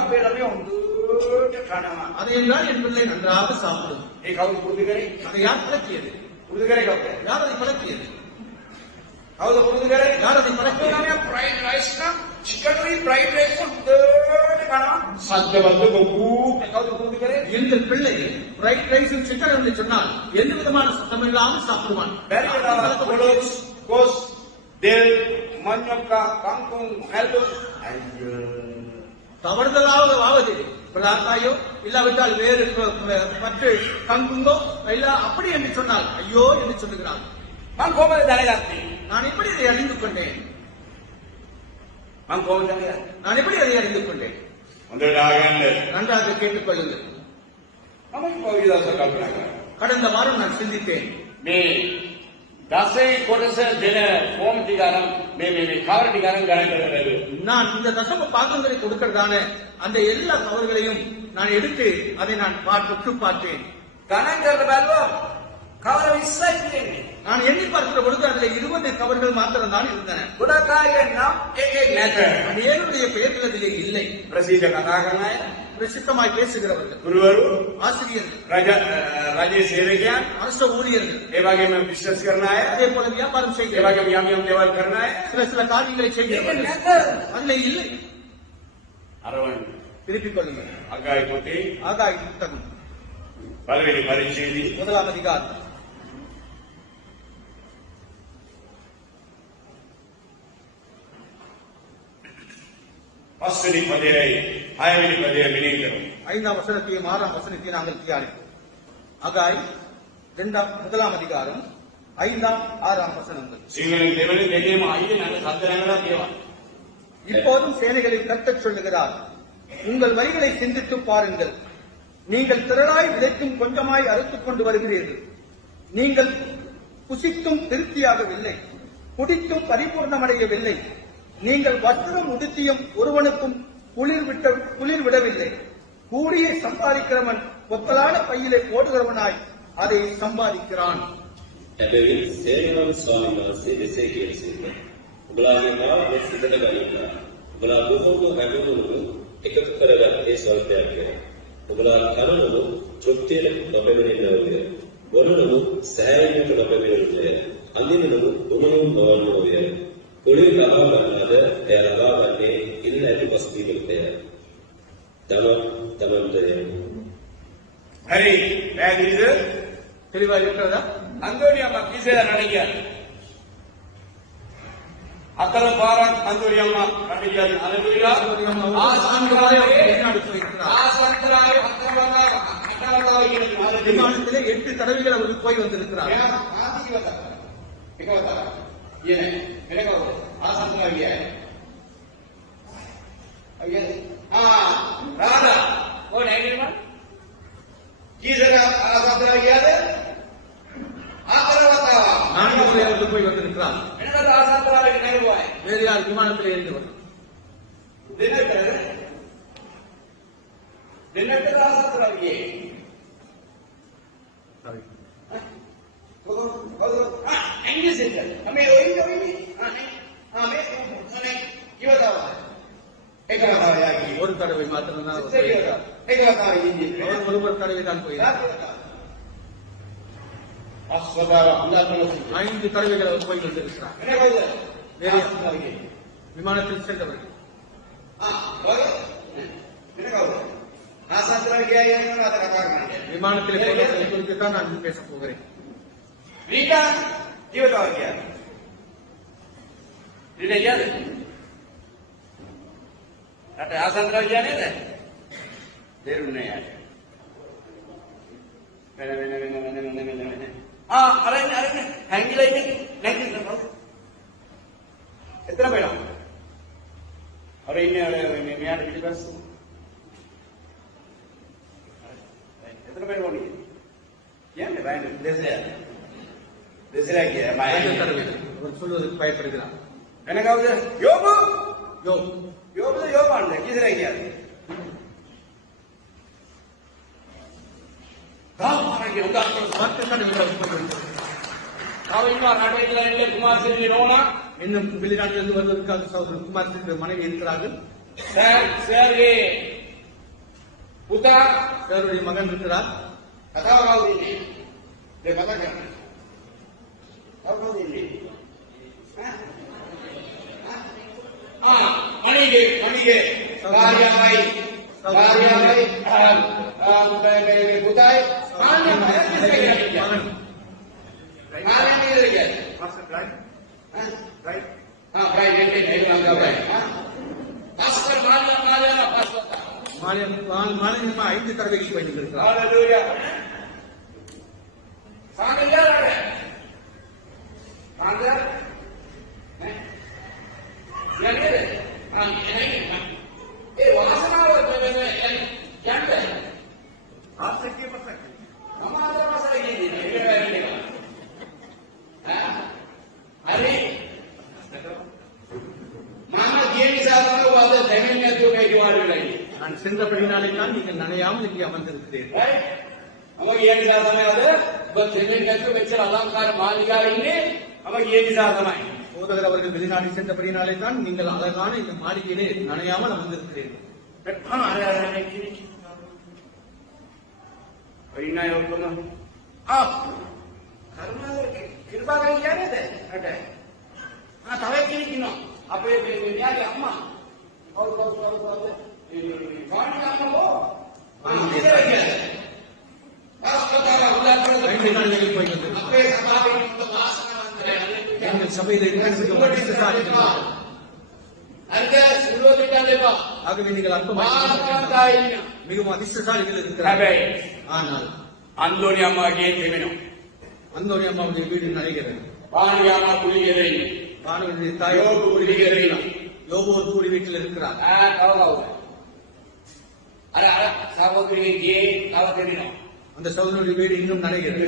අපේ ළමයා හොඳට කනවා. அதையெல்லாம் என் பிள்ளை நன்றாக சாப்பிடும். ඒ කවුද පුරුදු කරේ? அதை யார் பழக்கியது? පුරුදු කරේ කවුද? யார் அதை பழக்கியது? කවුද පුරුදු කරේ? யார் அதை பழக்கியது? ළමයා fried rice නම් chicken fried rice හොඳට කනවා. සද්දවත්ව කොකුත් කවුද පුරුදු කරේ? எங்கள் பிள்ளை ஃப்ரைட் ரைஸ் சிக்கன் என்று சொன்னால் எந்த விதமான சத்தம் இல்லாமல் சாப்பிடுவான். බැරිද කොලොස් කොස් දෙල් මඤ්ඤොක්කා කංකුම් හැල්ලු අයියෝ தவறுதலாவது பிரார்த்தாயோ இல்லாவிட்டால் வேறு மற்ற கங்குங்கோ இல்ல அப்படி என்று சொன்னால் ஐயோ என்று சொல்லுகிறான். මං කොහමද දැනගත්තේ? நான் எப்படி அதை அறிந்து கொண்டேன்? මං කොහොමද දැනගත්තේ? நான் எப்படி அதை அறிந்து கொண்டேன்? හොඳට ආගන්න. நன்றாக கேட்டுக்கொள்ளுங்கள். මම පොඩි දවසක් කල්පනා කරා. கடந்த வாரம் நான் சிந்தித்தேன். මේ දසේ කොටස දෙන ෆෝම් ටික අරන් මේ කවර ටික අරන් ගණන් කරලා බැලුවා. நான் இந்த தசம பாகங்களை கொடுக்கிறதான அந்த எல்லா கவர்களையும் நான் எடுத்து அதை நான் உற்று பார்த்தேன். ගණන් කරලා බැලුවා කවර 20ක් තියෙන්නේ. நான் எண்ணி பார்க்கிற பொழுது அதுல 20 கவர்கள் மாத்திரம் தான் இருந்தன. ගොඩක් අය නම් එකෙක් නැත. அநேகருடைய பெயர்கள் அதிலே இல்லை. ප්‍රසිද්ධ කතා කරන අය, பிரசித்தமாய் பேசுகிறவர்கள், ගුරුවරු, ஆசிரியர்கள், රජයේ සේවකයන්, அரச ஊழியர்கள், ඒ වගේම බිස්නස් කරන අය, அதே போல வியாபாரம் ඒ செய்கிறவர்கள், වගේම යම් දේවල් කරන අය சில காரியங்களை செய்கிறவர்கள் නැත. அதுல இல்லை. අරවන් திருப்பிக் கொள்ளுங்கள். අගායි පොතේ ஆகாய் புத்தகம் පළවෙනි පරිච්ඡේදයේ 1 அதிகாரம் 5 පදයයි 6 පදය මෙනෙහි කරමු. 5 வசனத்தையும் 6 வசனத்தையும் நாங்கள் தியானிப்போம். ஆகாய் 1 அதிகாரம் 5 6 வசனங்கள். සිංහලෙන් දෙවනේ දෙකේම අයියේ නැත සද්ද නැගලා කියවා. இப்போதும் சேனைகளை கர்த்தர் சொல்லுகிறார், உங்கள் வழிகளை சிந்தித்து பாருங்கள். நீங்கள் திரளாய் விதைத்தும் கொஞ்சமாய் அறுத்துக் கொண்டு வருகிறீர்கள். நீங்கள் புசித்தும் திருப்தியாகவில்லை, குடித்தும் பரிபூர்ணமடையவில்லை. நீங்கள் வஸ்திரம் உடுத்தியும் ஒருவனுக்கும் குளிர் விடவில்லை. கூடிய சம்பாதிக்கிறவன் ஒப்பலான பையிலே போடுகிறவனாய் அதை சம்பாதிக்கிறான். එබැවින් සේනාව ස්වාමීන් වහන්සේ මෙසේ කියලා සිටිනවා. උඹලාගේ මාර්ගය සිතට ගනින්න. උඹලා බොහෝම හැඟුණු එකතු කරගත් ඒ ස්වල්පයක් කියලා. උඹලා කරනු තෘප්තියට නොපෙමිණෙන්නෝය. වරණු සෑයීමට නොපෙමිණෙන්නෝය. අඳිනනු උමනුම් නොවන්නෝය. කුලිය ලබා ගන්නද එය ලබා ගන්නේ ඉන්න ඇති වස්තුවකටය. තමන්ට හරි පැහැදිලිද? தெளிவா இருக்கிறதா? අන්තෝනිය අම්මා කිසිලා නඩ කියන්නේ. අතර පාරක් අන්තෝනිය අම්මා නඩ කියන්නේ. අලුතිලා ආසන්තරාවේ අතරවතාව කියන விமானத்திலே 8 தடவைகள் அவர் போய் வந்திருக்கிறார். ராதா ஓ நைனிமா கீசரா ஆசன்තරා ගියාද? අතරවතාව 4 முறை அவர் போய் வந்திருக்கிறார். என்னடா ஆசன்තරාවේ නැරුවායි. வேறு யார் விமானத்திலே இருந்தவர்? දෙන්නට ආසන්තරා ගියේ. English हमें ஒரு தடவை மாத்திரம் தான் ஒருவர் தடவை தான் போயிருந்தார். 5 தடவைகள் அவர் போய் வந்திருக்கிறார். விமானத்தில் சென்றவர்கள் விமானத்தில் குறித்து தான் நான் பேச போகிறேன். रीटा ये बताओ क्या रीटा क्या अरे आसंतरा क्या नहीं है देर नहीं आया मैंने हाँ अरे हैंगी लाइने नहीं इतना बैठा अरे इन्हें अरे मैं यार इधर बस इतना बैठा नहीं क्या है भाई जैसे அவர் சொல்வதற்கு பயப்படுகிறார். எனக்கு அவரு யோபு யோபு யோபான் கிசராக்கியாது இன்னும் வெளிநாட்டிலிருந்து வருவதற்காக சகோதரர் குமார் மனைவி இருக்கிறார்கள். පුතා சருடைய மகன் இருக்கிறார். කතාව කවුද ඉන්නේ? මේ මතක කරගන්න. කවුද ඉන්නේ? මණිගේ කාර්යාවයි මේ පුතායි ආන්නේ මම மாநிலமா 5 தடவைக்கு பண்ணியிருக்கிறார். நான் சென்றபடினாலே தான் நீங்கள் நனையாமல் இங்கே அமர்ந்திருக்கிறீர்கள். சோதகர் அவர்கள் வெளிநாடு சென்றபடினாலே தான் நீங்கள் அழகான இந்த மாளிகையிலே நனையாமல் அமர்ந்திருக்கிறீர்கள். எங்கள் சபையில் ஆகவே நீங்கள் மிகவும் அதிர்ஷ்டசாலிகள் இருக்கிறார்கள். ஆனால் அந்தோணி அம்மாவுக்கே தெரியும். அந்தோணி அம்மாவுடைய வீடு நடைகிறது. வானுடைய அம்மா குளிக்கிறேன். வானுடைய தாயோ குளிக்கிறேன். யோபோ கூடி வீட்டில் இருக்கிறார். சகோதரிக்கு தெரியும். அந்த சகோதரனுடைய வீடு இன்னும் நடைகிறது.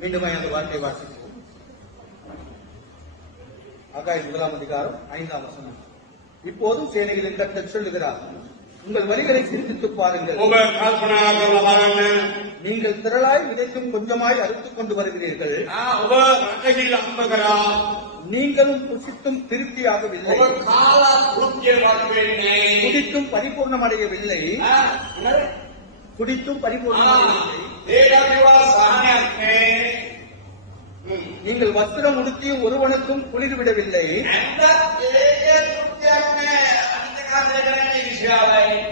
மீண்டும் அந்த வார்த்தை வாசிப்போம். ஆகாய் 1 அதிகாரம் 5 வசனம். இப்போது சேனைகளின் கர்த்தர் சொல்லுகிறார், உங்கள் வழிகளை சிந்தித்து பாருங்கள். நீங்கள் திரளாய் விதைத்தும் கொஞ்சமாய் அறுத்துக் கொண்டு வருகிறீர்கள். நீங்களும் புசித்தும் திருப்தியாகவில்லை, குடித்தும் பரிபூர்ணமடையவில்லை. குடித்தும் பரிபூர்ணமடையவில்லை. நீங்கள் வஸ்திரம் உடுத்தியும் ஒருவனுக்கும் குளிர் விடவில்லை.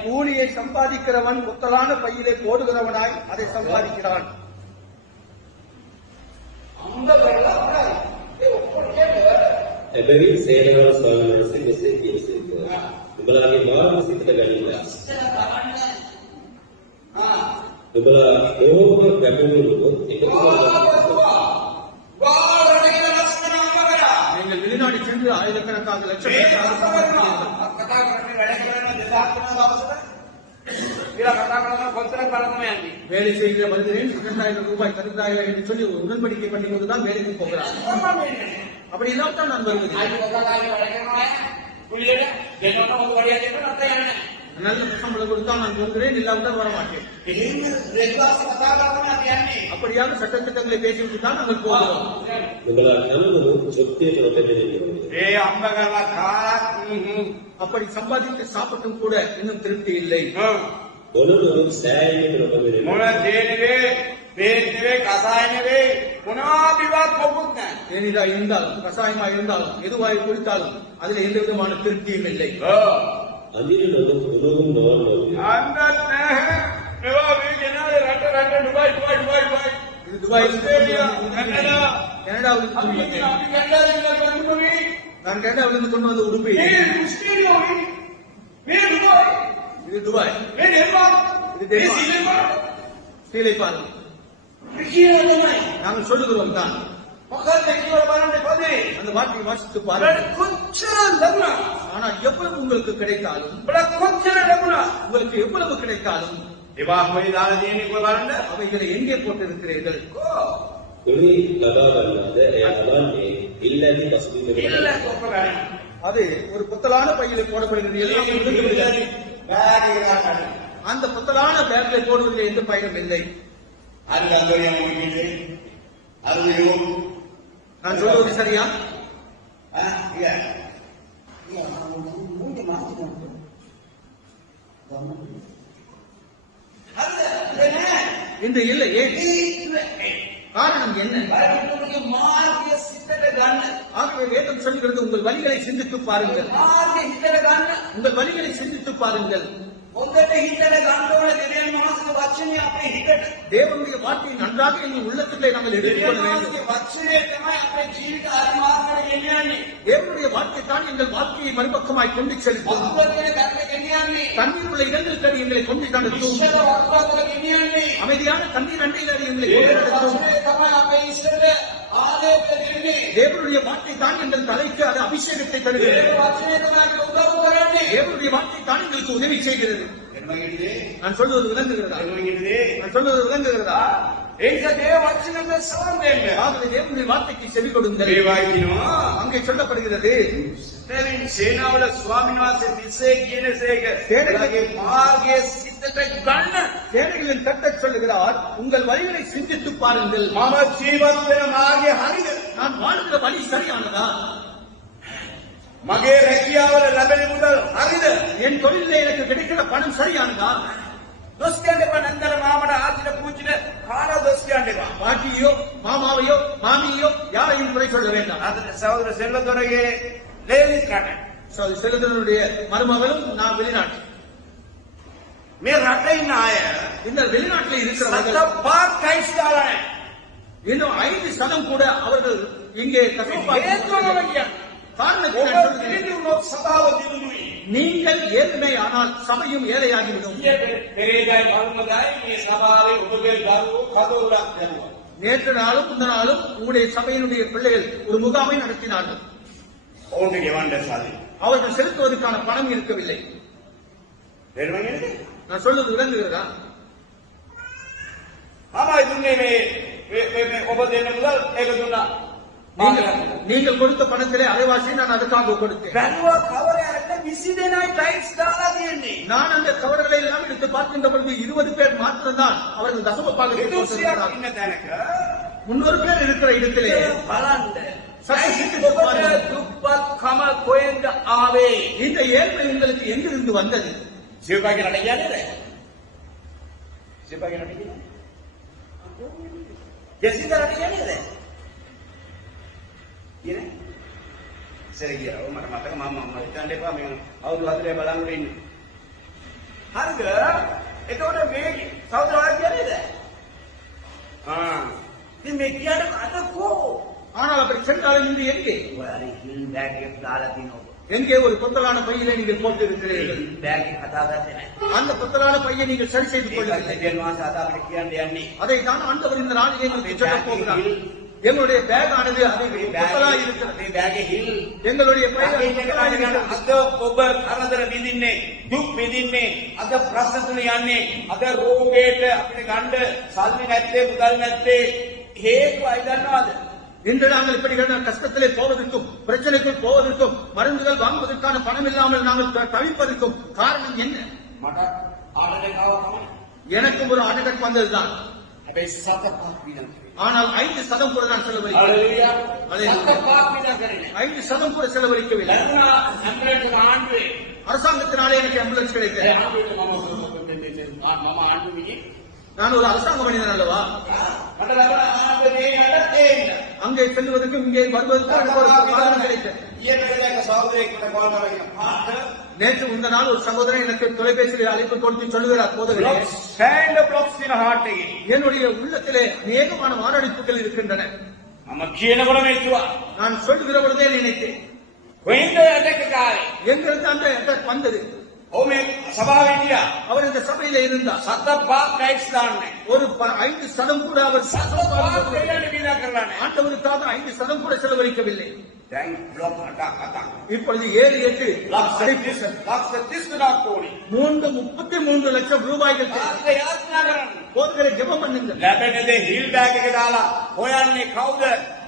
கூலியை சம்பாதிக்கிறவன் முத்தலான பையிலே போடுகிறவனாய் அதை சம்பாதிக்கிறான். එබැවින් සේනාව ස්වාමීන් වහන්සේ මෙසේ කියසේක. උඹලාගේ මාර්ග සිතට ගනිලා. උඹලා ඕම වැටුණු එකතු நீங்கள் வெளிநாடு சென்று ஆயிரக்கணக்கான வேலை செய்கிற வருகிறேன் 2,000 ரூபாய் தருகிறார்கள் என்று சொல்லி உடன்படிக்கை பண்ணி கொண்டுதான் வேலைக்கு போகிறார். அப்படி இல்லாமல் நான் வருகிறேன். நல்ல சம்பளம் கொடுத்தா நான் சொல்கிறேன், இல்லாவிட்டால் வரமாட்டேன். அப்படியாக சட்டத்திட்டங்களை பேசிவிட்டு தான் நாங்கள் போகிறோம். அப்படி சம்பாதித்து சாப்பிட்டும் கூட இன்னும் திருப்தி இல்லை. தேனிதா இருந்தாலும் கசாயமா இருந்தாலும் எதுவாய் குடித்தாலும் அதுல எந்த விதமான திருப்தியும் இல்லை. நான் கனடாவிலிருந்து கொண்டு வந்த உடுப்பு இது துபாய். இது சீலை பாருங்கள். நாங்கள் சொல்லுகிறோம் தான். அந்த வார்த்தையை வாசித்து பாருங்கள். ஆனா எவ்வளவு உங்களுக்கு கிடைத்தாலும் உங்களுக்கு எவ்வளவு கிடைத்தாலும் அவைகளை எங்கே போட்டிருக்கிறீர்கள்? උනි ලබා ගන්නවාද එයා ලබන්නේ ඉල්ලැති පසුබිමක இல்ல கொப்ப வேணும் அது ஒரு புத்தலான பையில போடப்படுகிறது எல்லாம் விழுந்து விடுகிறது. பேக் இருக்காங்க அந்த புத்தலான பேக்கில் போடுவதில் எந்த பயனும் இல்லை. அது அங்கேயும் முடியுது அது நான் சொல்வது சரியா? இந்த இல்லை ஏன் காரணம் என்ன? ஆகவே வேதம் சொல்கிறது உங்கள் வழிகளை சிந்தித்து பாருங்கள். உங்கள் வழிகளை சிந்தித்து பாருங்கள். தேவனுடைய வார்த்தையை நன்றாக எங்கள் உள்ளத்திலே நாங்கள் எடுத்துக்கொள்ள வேண்டும். தேவனுடைய வார்த்தை தான் எங்கள் வாழ்க்கையை மறுபக்கமாய் கொண்டு செல்லும். தண்ணீர் உள்ள இடங்கள் தேடி எங்களை கொண்டு நடத்தும். அமைதியான தண்ணீர் அண்டையில் எங்களை கொண்டு நடத்தும். தேவனுடைய வார்த்தை தான் எங்கள் தலைக்கு அது அபிஷேகத்தை தருகிறது. தேவனுடைய வார்த்தை தான் எங்களுக்கு உதவி செய்கிறது. நான் சொல்வது விளங்குகிறதா? நான் சொல்வது விளங்குகிறதா? ஆகவே தேவனுடைய வார்த்தைக்கு செவி கொடுங்கள். அங்கே சொல்லப்படுகிறது சேனாவுல சுவாமிநாசன் திசை කියන சேகගේ මාර්ගයේ සිතට ගන්න சேனைகளின் கட்டச் சொல்லுகிறார் உங்கள் வழிகளை சிந்தித்து பாருங்கள். මම ජීවත් වෙන මාර්ගය හරිද? நான் வாழ்கிற வழி சரியானதா? මගේ රැකියාවල ලැබෙන මුදල් හරිද? என் தொழிலில் எனக்கு கிடைக்கிற பணம் சரியானதா? දොස් කියන්න එපා නන්දර මාමට ආච්චිට පූච්චිට කාට දොස් කියන්න එපා. பாட்டியோ மாமாவையோ மாமியோ யாரையும் குறை சொல்ல வேண்டாம். අද සහෝදර සෙල්ලදොරගේ ලේලිස් රට செலுத்தனுடைய மருமகளும் நான் வெளிநாட்டு. මේ රටේ ඉන්න අය இந்த வெளிநாட்டில் இருக்கிறவர்கள் 5 ඩාලර් இன்னும் 5% கூட அவர்கள் இங்கே நீங்கள் ஏழ்மை ஆனால் சபையும் ஏழையாகிவிடும். நேற்று நாளும் இந்த நாளும் உங்களுடைய சபையினுடைய பிள்ளைகள் ஒரு முகாமை நடத்தினார்கள். அவர்கள் செலுத்துவதற்கான பணம் இருக்கவில்லை. நான் சொல்வது விளங்குகிறதா? ஆமா இதுன்னே ஒவ்வொரு முதல் ஏகதுன்னா நீங்கள் கொடுத்த பணத்திலே அரைவாசி நான் அதுக்காக கொடுத்தேன். நான் அந்த கவர்களை எல்லாம் எடுத்து பார்க்கின்ற பொழுது 20 பேர் மாத்திரம்தான் அவர்கள் தசம பாகத்தை 300 பேர் இருக்கிற இடத்திலே இந்த ஏழ்மை உங்களுக்கு எங்கிருந்து வந்தது? சிவபாகி நடையானே சிவபாகி நடையா ஜெசிதா நடையானே சரி මට මතක මම හිතන්න එපා මේ අවුරුදු 4 බලන්න ඉන්නේ. හරිද? එතකොට මේ සෞදරාජ්‍ය කියන්නේද? ඉතින් මේ කියන්න අතකෝ. ஆனால் அப்படி சென்றாலும் இன்று எங்கே? ඔයාලේ හිල් බෑග් එකක් දාලා තිනවද? எங்கே ஒரு பொத்தலான பையிலே நீங்கள் போட்டு இருக்கிறீர்கள். බෑග් එක හදාගත්තේ නැහැ. அந்த பொத்தலான பையை நீங்கள் சரி செய்து கொள்ளவில்லை. දෙවියන් වහන්සේ අදාළට කියන්න යන්නේ. அதை தான் ஆண்டவர் இந்த நாளிலே எங்களுக்கு சொல்லப் போகிறார். எங்களுடைய பேக் ஆனது அது பொத்தலாய் இருக்கிறது. எங்களுடைய අද ඔබ කරදර විඳින්නේ දුක් විඳින්නේ අද ප්‍රශ්න තුල යන්නේ අද රෝගයට අපිට ගන්න සල්ලි නැත්තේ මුදල් නැත්තේ හේතු අය දන්නවද? இன்று நாங்கள் இப்படி கஷ்டத்திலே போவதற்கும் பிரச்சனைக்குள் போவதற்கும் மருந்துகள் வாங்குவதற்கான பணம் இல்லாமல் நாங்கள் தவிப்பதற்கும் காரணம் என்ன? මට ආඩරේ எனக்கும் ஒரு அடக் வந்ததுதான். හැබැයි සතපක් විනා ஆனால் 5% கூட நான் செலவழிக்கவில்லை. 5% கூட செலவழிக்கவில்லை. அரசாங்கத்தினாலே எனக்கு ஆம்புலன்ஸ் கிடைத்தது. நான் ஒரு அரசாங்க மனிதன் அல்லவா? அங்கே செல்வதற்கும் இங்கே வருவதற்கும் எனக்கு ஒரு காரணம் கிடைத்தது. நேற்று முந்த நாள் ஒரு சகோதரன் எனக்கு தொலைபேசியில் அழைப்பு கொடுத்து சொல்லுகிறார், போதகரே என்னுடைய உள்ளத்திலே அநேகமான மாரடைப்புகள் இருக்கின்றன. நான் சொல்லுகிற பொழுதே நினைத்தேன் எங்கிருந்து அந்த அட்டாக் வந்தது. ඕමේ සභාවේ හිටියා. அவர் இந்த சபையில இருந்தார். සත පහක් ටැක්ස් දාන්නේ. ஒரு 5% கூட அவர் සත පහක් දෙයන්න වීදා කරලා නැහැ. ஆண்டவருக்காக 5% கூட செலவழிக்கவில்லை. දැන් බ්ලොක් 8ක් இப்பொழுது 7-8 ලක්ෂ 33ක් කෝටි. 33 லட்சம் ரூபாய்கள் தேவை. ආත්ම යාත්‍රා කරන්න. போதகரை ஜெபம் பண்ணுங்கள். ලැබෙන දේ හිල් බෑග් එකේ දාලා හොයන්නේ කවුද?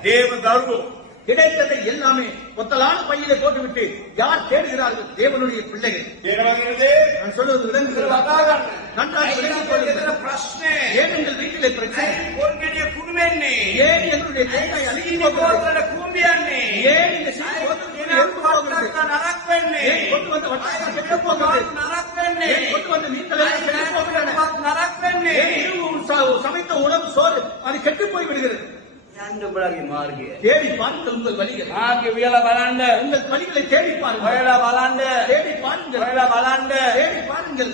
දේව දරුවෝ. கிடைத்ததை எல்லாமே கொத்தலான பையிலே போட்டுவிட்டு யார் தேடுகிறார்கள்? தேவனுடைய பிள்ளைகள். කියනවාගේද? நான் சொல்வது விளங்குகிறதா? කතා ගන්න. நன்றாக விளங்கிக் கொள்ளுங்கள். ප්‍රශ්නේ. ஏன் எங்கள் வீட்டிலே பிரச்சனை? පොල්ගෙඩිය කුණු වෙන්නේ. ஏன் எங்களுடைய தேங்காய் அழுகி සීනි போகிறது? බෝතලට කුඹියන්නේ. ஏன் இந்த சீனி போத்தல் எரிந்து போகிறது? නරක් වෙන්නේ. ஏன் கொண்டு வந்த வட்டாரம் கெட்டுப் போகிறது? නරක් වෙන්නේ. ஏன் கொண்டு வந்த மீன்கள் எல்லாம் கெட்டுப் போகின்றன? නරක් වෙන්නේ. ஏன் சமைத்த உணவு சோறு அது கெட்டுப் போய் விடுகிறது? යන්න ඔබලගේ මාර්ගය. தேடி பாருங்கள் உங்கள் வழிகள். මාර්ගය වියලා බලන්න. உங்கள் வழிகளை தேடி பாருங்கள். හොයලා බලන්න. தேடி பாருங்கள். හොයලා බලන්න. தேடி பாருங்கள்.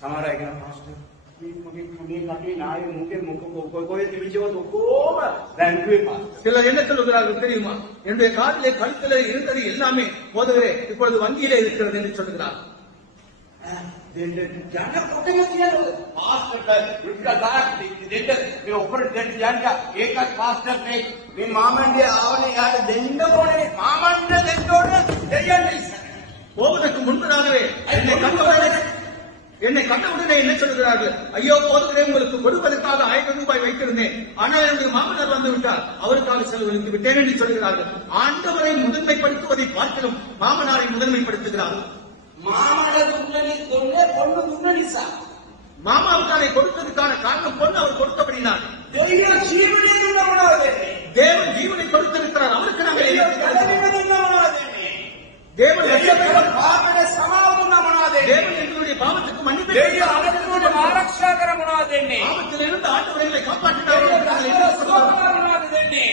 සමහර අය කියනවා පාස්ටර් මගේ කනේ කටේ නාය මුකේ කොයි තිබිච්චවද ඔක්කොම බැංකුවේ පාස්ටර්. சிலர் என்ன சொல்லுகிறார்கள் தெரியுமா? என்னுடைய காதிலே கழுத்திலே இருந்தது எல்லாமே போதவரே இப்பொழுது வங்கியிலே இருக்கிறது என்று சொல்லுகிறார். දෙන්න යන්න කොටම කියනවද? පාස්ටර්ට විද්‍යාදායක දෙන්න මේ ඔපරේට් දෙන්න යන්න ඒකත් පාස්ටර් මේ මාමණ්ඩේ ආවනේ යාට දෙන්න ඕනේ. මාමණ්ඩ දෙන්න ඕනේ දෙයන්න ඉස්සර. போவதற்கு முன்பதாகவே என்னை கண்டவுடனே என்ன சொல்கிறார்கள்? ஐயோ போதகரே உங்களுக்கு கொடுப்பதற்காக 1000 ரூபாய் வைத்திருந்தேன், ஆனால் என்னுடைய மாமனார் வந்து விட்டார், அவருக்காக செலவழித்து விட்டேன் என்று சொல்கிறார்கள். ஆண்டவரை முதன்மைப்படுத்துவதை பார்க்கலும் மாமனாரை முதன்மைப்படுத்துகிறார்கள். මාමණ්ඩ දුන්නනේ කොන්නේ පොන්න දුන්න නිසා. மாமாவுக்கு அதை கொடுத்ததுக்கான காரணம் பொண்ணு அவர் கொடுத்தபடினார். දෙවියන් ජීවනය දුන්න මොනවද දෙන්නේ? தேவன் ஜீவனை கொடுத்திருக்கிறார், அவருக்கு நாங்கள் என்ன දෙවියන් செய்கிறோம்? දුන්න මොනවද දෙන්නේ? தேவன் දෙවියන් පාපේ සමාව දුන්න මොනවද දෙන්නේ? தேவன் எங்களுடைய பாவத்துக்கு மன்னிப்பு දෙවියන් අනතුරුට ආරක්ෂා කර මොනවද දෙන්නේ? பாவத்திலிருந்து ஆண்டவர்களை காப்பாற்றினார். දෙවියන් මොනවද දෙන්නේ?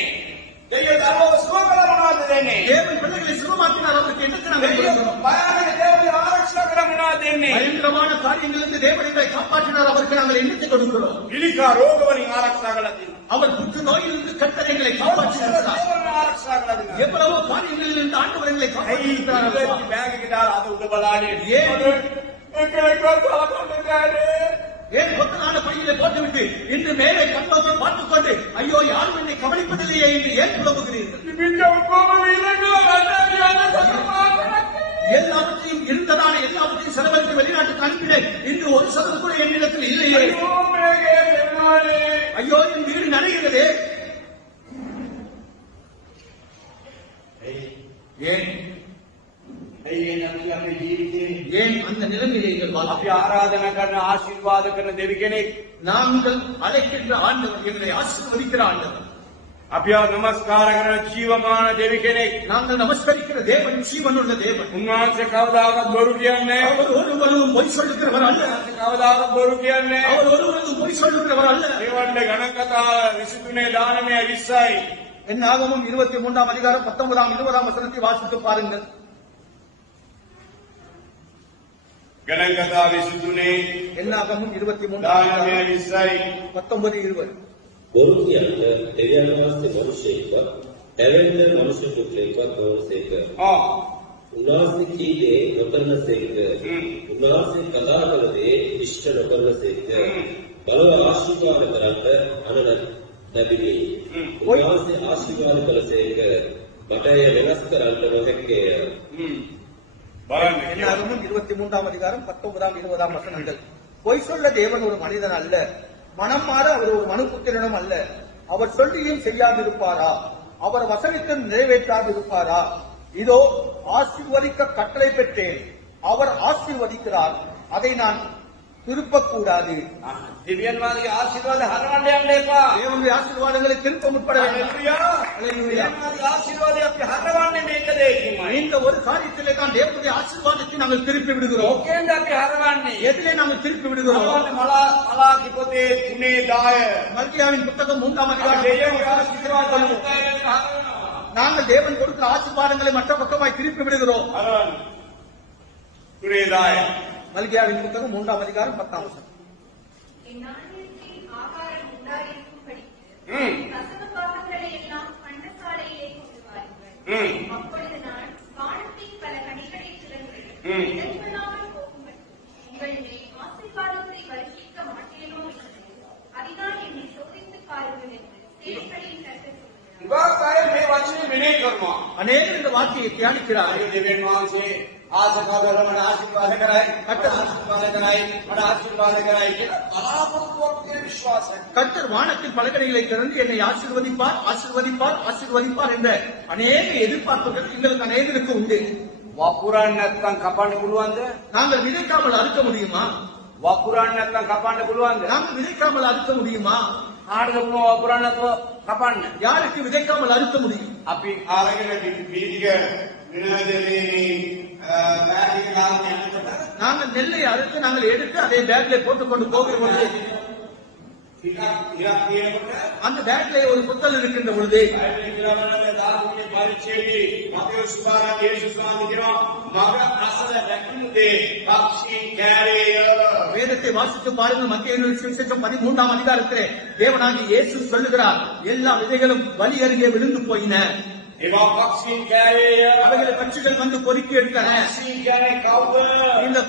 දෙවියන් දරුවෝ සුවකර මොනවද දෙන්නේ? தேவன் பிள்ளைகளை சுகமாக்கினார், அவருக்கு என்ன நாங்கள் දෙවියන් கொடுக்கிறோம்? භයානක දේවල් ආරක්ෂා කර මොනවද දෙන්නේ? பயங்கரமான காரியங்களிலிருந்து தேவனை காப்பாற்றினார், அவருக்கு நாங்கள் என்ன கொடுக்கிறோம்? පිළිකා රෝග වලින් ආරක්ෂා කළා තියෙනවා. அவர் புற்று நோயிலிருந்து கட்டளைகளை காப்பாற்றினார். දේවල් ආරක්ෂා කළා තියෙනවා. எவ்வளவோ காரியங்களிலிருந்து ஆண்டவர்களை ඇයි காப்பாற்றினார். බෑග් එකේ දාලා අද උඩ බලාගෙන ஏன் ஏன் கொத்தலான பையிலே போட்டுவிட்டு இன்று மேலே கண்ணோக்கி பார்த்துக் கொண்டு ஐயோ யாரும் என்னை கவனிப்பதில்லையே என்று ஏன் புலம்புகிறீர்கள்? எல்லாவற்றையும் இருந்ததான எல்லாவற்றையும் செலவழித்து வெளிநாட்டுக்கு அனுப்பினேன், இன்று ஒரு சதவீதம் கூட என்னிடத்தில் இல்லையே. ஐயோ என் வீடு நனைகிறது. ஏன் ஏன் அந்த நிலைமையை எங்கள் අපි ආරාධනා කරන ආශිර්වාද කරන දෙවි කෙනෙක්. நாங்கள் அழைக்கின்ற ஆண்டவர், எங்களை ஆசீர்வதிக்கிற ஆண்டவர். අපි නමස්කාර කරන ජීවමාන දෙවි කෙනෙක්. நாங்கள் நமஸ்கரிக்கிற தேவன் ஜீவனுள்ள தேவன். උන්වහන්සේ කවදාකවත් බොරු කියන්නේ නැහැ. அவர் ஒருவரும் பொய் சொல்லுகிறவர் அல்ல. උන්වහන්සේ කවදාකවත් බොරු කියන්නේ නැහැ. அவர் ஒருவரும் பொய் சொல்லுகிறவர் அல்ல. ඒවන්ට ගණන් කතා 23 දානමය 20යි. என்னாகமம் 23ஆம் அதிகாரம் 19ஆம் 20ஆம் வசனத்தை வாசித்து பாருங்கள். ගණන් කතා 23 என்னாகமம் 23 දානමය 20යි. 19-20. බොරු කියන්න දෙවියන් වහන්සේ මිනිසෙක්වත් හැවෙන්න මනුෂ්‍ය පුත්‍රයෙක්වත් නොවසේක. උන්වහන්සේ කීයේ නොකරනසේක. උන්වහන්සේ කතා කළ දේ ඉෂ්ට නොකරනසේක. බලව ආශිර්වාද කරන්න අනන ලැබිලි. උන්වහන්සේ ආශිර්වාද කළසේක. මට එය වෙනස් කරන්න නොහැක්කේය. බලන්න என்னாகமம் 23ஆம் அதிகாரம் 19ஆம் 20ஆம் வசனங்கள். பொய் சொல்ல தேவன் ஒரு மனிதன் அல்ல, மனம் மாற அவர் ஒரு மனுபுத்திரனும் அல்ல. அவர் சொல்லியும் செய்யாதிருப்பாரா? அவர் வசனித்தும் நிறைவேற்றாதிருப்பாரா? இதோ ஆசீர்வதிக்க கட்டளை பெற்றேன், அவர் ஆசீர்வதிக்கிறார், அதை நான் திருப்பக்கூடாது. දෙවියන් වහන්සේගේ ආශිර්වාද හරවන්න යන්න එපා. தேவனுடைய ஆசீர்வாதங்களை திருப்ப முற்பட வேண்டாம். හalleluya. ஹalleluya. දෙවියන් වහන්සේගේ ආශිර්වාදය අපි හරවන්නේ මේක දෙයකින්මයි. இந்த ஒரு காரியத்திலே தான் தேவனுடைய ஆசீர்வாதத்தை நாங்கள் திருப்பி விடுகிறோம். ඔකෙන්ද අපි හරවන්නේ. எதிலே நாங்கள் திருப்பி விடுகிறோம்? හරවන්නේ මලාකි පොතේ 3:10. மல்கியாவின் புத்தகம் 3ஆம் අපි அதிகாரம் දෙවියන්ගේ ආශිර්වාද හරවනවා. நாங்கள் தேவன் கொடுக்கிற ஆசீர்வாதங்களை மற்ற பக்கமாய் திருப்பி விடுகிறோம். හරවන්න. 3:10. மல்கியாவின் புத்தகம் 3ஆம் அதிகாரம் 10ஆம் வசனம். என் நாட்டிற்கு ஆகாரம் உண்டாயிருக்கும்படிக்கு ம். கசப்பு பாகங்களை எல்லாம் பண்டசாலையிலே கொண்டு வாருங்கள். அப்பொழுது நான் வானத்தின் பல கனிகளை திறந்து இடங்கொள்ளாமல் போகும்படி உங்களிலே ஆசீர்வாதத்தை வருஷிக்க மாட்டேனோ என்று அதுதான் என்னை சோதித்துப் பாருங்கள் என்று சேனைகளின் கர்த்தர் சொல்கிறார். ඉවක් අය මේ වචනේ මෙනෙහි කරනවා. அநேகர் இந்த வார்த்தையை தியானிக்கிறார்கள். ආයේ දෙවියන් වහන්සේ ආශිර්වාද කරලා මට ආශිර්වාද කරයි. මට ආශිර්වාද කරයි. මට ආශිර්වාද කරයි කියලා බලාපොරොත්තුවක් තියෙන විශ්වාසයක්. கர்த்தர் வானத்தின் பலகணிகளை திறந்து என்னை ஆசீர்வதிப்பார் ஆசீர்வதிப்பார் ஆசீர்வதிப்பார் என்ற அநேக எதிர்பார்ப்புகள் எங்களுக்கு அநேகருக்கு உண்டு. වපුරන්න නැත්නම් කපන්න පුළුවන්ද? நாங்கள் விதைக்காமல் அறுக்க முடியுமா? වපුරන්න නැත්නම් කපන්න පුළුවන්ද? நாங்கள் விதைக்காமல் அறுக்க முடியுமா? කාටද පුළුවන් වපුරන්න නැතුව කපන්න? யாருக்கு விதைக்காமல் அறுக்க முடியும்? අපි ආරගෙන පිටික විනාදේ බෑග් එක දාන්න යනකොට நாங்கள் நெல்லை அறுத்து நாங்கள் எடுத்து அதை பேக்ல போட்டுக் கொண்டு போகிற பொழுது ඉරක් තියෙනකොට அந்த பேக்ல ஒரு புத்தல் இருக்கின்ற பொழுது බයිබලේ කියලා බලන්න දාර්ශනික පරිච්ඡේදයේ මතේවුස් සුභාරාම යේසුස් වහන්සේ කියනවා මග අසල දැක්මුදේ පක්ෂී කැරේය. வேதத்தை வாசித்து பாருங்கள். மத்திய சுவிசேஷம் 13ஆம் அதிகாரத்திலே தேவனாகிய இயேசு சொல்லுகிறார், எல்லா விதைகளும் வலி அருகே விழுந்து போயின. ඒවා පක්ෂී කැරේය. அவைகளை பட்சிகள் வந்து பொறுக்கி எடுத்தன. පක්ෂී කියන්නේ කවුද? இந்த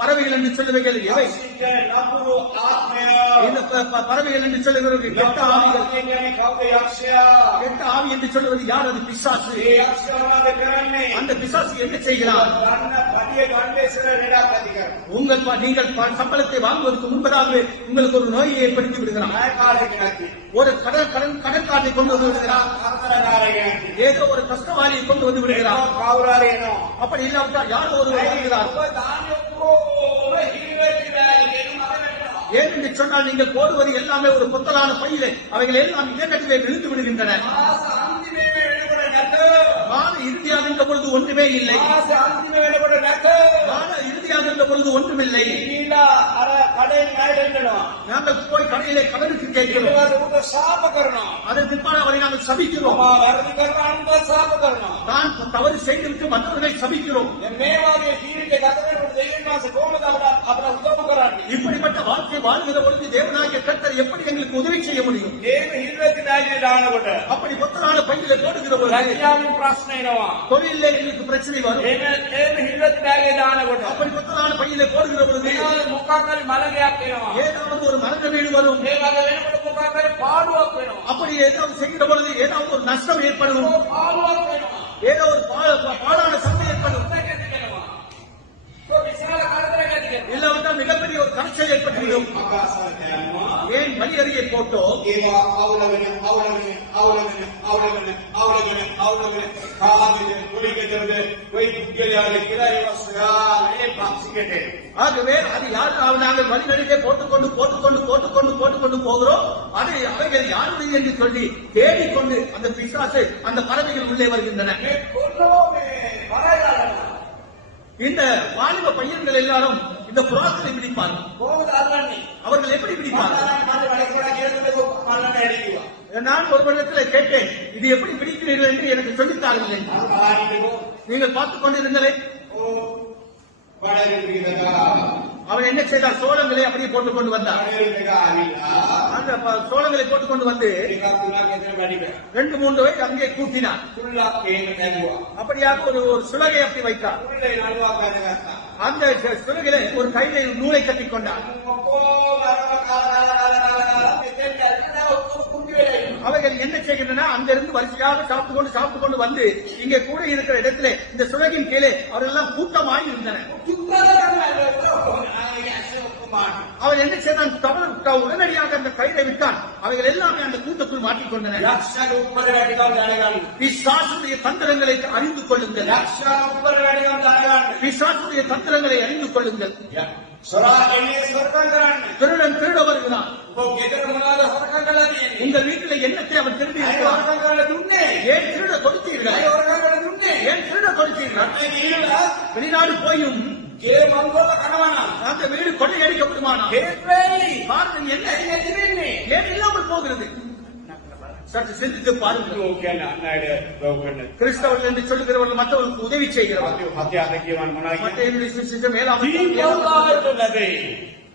பறவைகள் என்று சொல்லுவைகள் எவை? පක්ෂී කියන්නේ නපුරු ආත්මය. இந்த பறவைகள் என்று சொல்லுகிறவர்கள் கெட்ட ஆவிகள். ආත්මය කියන්නේ කවුද? යක්ෂයා. கெட்ட ஆவி என்று சொல்லுவது யார்? அது பிசாசு. ඒ යක්ෂයා මොනවද කරන්නේ? அந்த பிசாசு என்ன செய்கிறார்? ගන්න පඩිය ගන්න ඉස්සර ලෙඩක් ඇති කරනවා. நீங்கள் சம்பளத்தை வாங்குவதற்கு முன்பதாகவே உங்களுக்கு ஒரு நோயை ஏற்படுத்தி விடுகிறார். ණයකාරයෙක් නැති. ஒரு கடற்காரனை கொண்டு வந்து விடுகிறார். කරදරකාරයෙක් නැති. ஏதோ ஒரு கஷ்டவாளியை கொண்டு வந்து விடுகிறார். කවුරුහරි එනවා. அப்படி இல்லாவிட்டால் யாரோ ஒருவர் வருகிறார். ඔබ දාන්නේ ඔක්කොම හිරිවැටි බෑග් එකේ මම වැටෙනවා. ஏன் என்று சொன்னால் நீங்கள் போடுவது எல்லாமே ஒரு பொத்தலான பையிலே அவைகள் எல்லாம் இதற்கடிலே விழுந்து விடுகின்றன. මාස අන්තිමේ වෙනකොට නැත. மாத இறுதியாகின்ற பொழுது ஒன்றுமே இல்லை. මාස අන්තිමේ වෙනකොට නැත. மாத இறுதியாகின்ற பொழுது ஒன்றுமில்லை. ඊළා අර කඩෙන් ණයට එන්නවා. நாங்கள் போய் கடையிலே கடனுக்கு கேட்கிறோம். ඊළඟට උට ශාප කරනවා. அதன் பிற்பாடு அவரை நாங்கள் சபிக்கிறோம். මම වැරදි කරන අන්ත ශාප කරනවා. தான் தவறு செய்துவிட்டு மற்றவர்களை சபிக்கிறோம். දැන් මේ වගේ ජීවිතේ ගත කරනකොට දෙවියන් වහන්සේ කොහොමද අපට උදව් කරන්නේ? இப்படிப்பட்ட வாழ்க்கை வாழ்கிற பொழுது தேவனாகிய கர்த்தர் எப்படி எங்களுக்கு உதவி செய்ய முடியும்? මේක හිරිවැටි බෑග් එකේ දානකොට அப்படி பொத்தலான பையிலே போடுகிற பொழுது රැකියාවෙන් ප්‍රශ්න එනවා. தொழிலே எங்களுக்கு பிரச்சனை வரும். එහෙම හිරිවැටි බෑග් එකේ දානකොට அப்படி பொத்தலான பையிலே போடுகிற பொழுது මේක මොකක් හරි මලගයක් එනවා. ஏதாவது ஒரு மரண வீடு வரும். මේ වගේ වෙනකොට මොකක් හරි පාඩුවක් වෙනවා. அப்படி ஏதாவது செய்கிற பொழுது ஏதாவது ஒரு நஷ்டம் ஏற்படும். පාඩුවක් වෙනවා. ஏதோ ஒரு பாடான சந்தை ஏற்படும். විශාල කරදරයක් ඇති කරනවා. இல்லாவிட்டால் மிகப்பெரிய ஒரு கஷ்டம் ஏற்பட்டுவிடும். ආකාශයට යනවා. ஏன் வழி அருகே போட்டோ ඒවා අවුලගෙන කාමෙද කුලිකදද කොයි පුද්ගලයාද කියලා ඒවා සොයාලේ පක්ෂිකට ஆகவே அது யாருக்காக நாங்கள் வழி நடுவே போட்டுக்கொண்டு போகிறோம். அது அவைகள் யாருடைய என்று சொல்லி தேடிக்கொண்டு அந்த பிசாசு அந்த பறவைகள் உள்ளே வருகின்றன. මේ කොල්ලෝ මේ බලයලා இந்த வாலிப பையன்கள் எல்லாரும் இந்த புறாக்களை பிடிப்பார்கள். කොහොමද අල්ලන්නේ? அவர்கள் எப்படி பிடிப்பார்கள்? මම වැඩ කරලා කියනකොට මල්ලන්න ඇරි කිව්වා. நான் ஒரு இடத்தில் கேட்டேன், இது எப்படி பிடிக்கிறீர்கள் என்று எனக்கு சொல்லித்தார்கள் என்று. ආරිකෝ நீங்கள் பார்த்துக் கொண்டிருங்களே. ඕ බඩගිනි පිටක அவன் என்ன செய்தார்? சோளங்களை அப்படியே போட்டுக் கொண்டு வந்தார். බඩගිනි එක ආවිලා அந்த சோளங்களை போட்டுக் கொண்டு வந்து එකක් තුනක් ඇතුළේ වැඩි කරා. 2-3 வரை அங்கே கூட்டினார். තුල්ලක් එහෙම දැම්මා. அப்படியாக ஒரு சுலகை அப்படி வைத்தார். තුල්ලේ නළුවක් අරගත්තා. அந்த சுலகிலே ஒரு கையில நூலை கட்டிக் கொண்டார். ඔක්කොම අරම කාලා මෙතෙන් ඇවිල්ලා ඔක්කොම කුංගි වෙලා ඉන්නවා. அவைகள் என்ன செய்கின்றன? அங்கிருந்து வரிசையாக சாப்பிட்டு கொண்டு வந்து இங்கே கூட இருக்கிற இடத்துல இந்த சுலகின் கீழே அவரெல்லாம் கூட்டமாய் இருந்தன. அவன் என்ன செய்தான்? உடனடியாக அந்த கயிறை விட்டான். அவைகள் எல்லாமே அந்த கூட்டத்துக்குள் மாட்டிக்கொண்டன. යක්ෂයාගේ උපර වැඩිකම් දැනගන්න. பிசாசுடைய தந்திரங்களை அறிந்து கொள்ளுங்கள். යක්ෂයා උපර වැඩිකම් දැනගන්න. பிசாசுடைய தந்திரங்களை அறிந்து கொள்ளுங்கள். සොරා එන්නේ සොරකම් කරන්න. திருடன் திருட வருகிறான். ඔබ ගෙදර මොනවද සොරකම් කරලා තියෙන්නේ? உங்கள் வீட்டில் என்னத்தை அவன் திருடி අය இருக்கிறான்? හොරකම් කරලා දුන්නේ. ஏன் திருட கொடுத்தீர்கள்? අය හොරකම් කරලා දුන්නේ. ஏன் திருட கொடுத்தீர்கள்? මේ ගිහිල්ලා வெளிநாடு போயும் ගේ මංගල කනවා. அந்த வீடு கொள்ளையடிக்கப்படுமானா? හේත් වෙයි. காரணம் என்ன? ඇයි නැති වෙන්නේ? ஏன் இல்லாமல் போகிறது? சற்று சிந்தித்து பாருங்கள். ඔව් කියන්නේ අන්නයිද උදව් කරන්න. கிறிஸ்தவர்கள் என்று சொல்லுகிறவர்கள் மற்றவர்களுக்கு உதவி செய்கிறவர்கள். හත්යාද කියවන්න මොනවද? மத்திய சுவிசேஷம் 7ஆம் දීපෝදායට ලැබේ.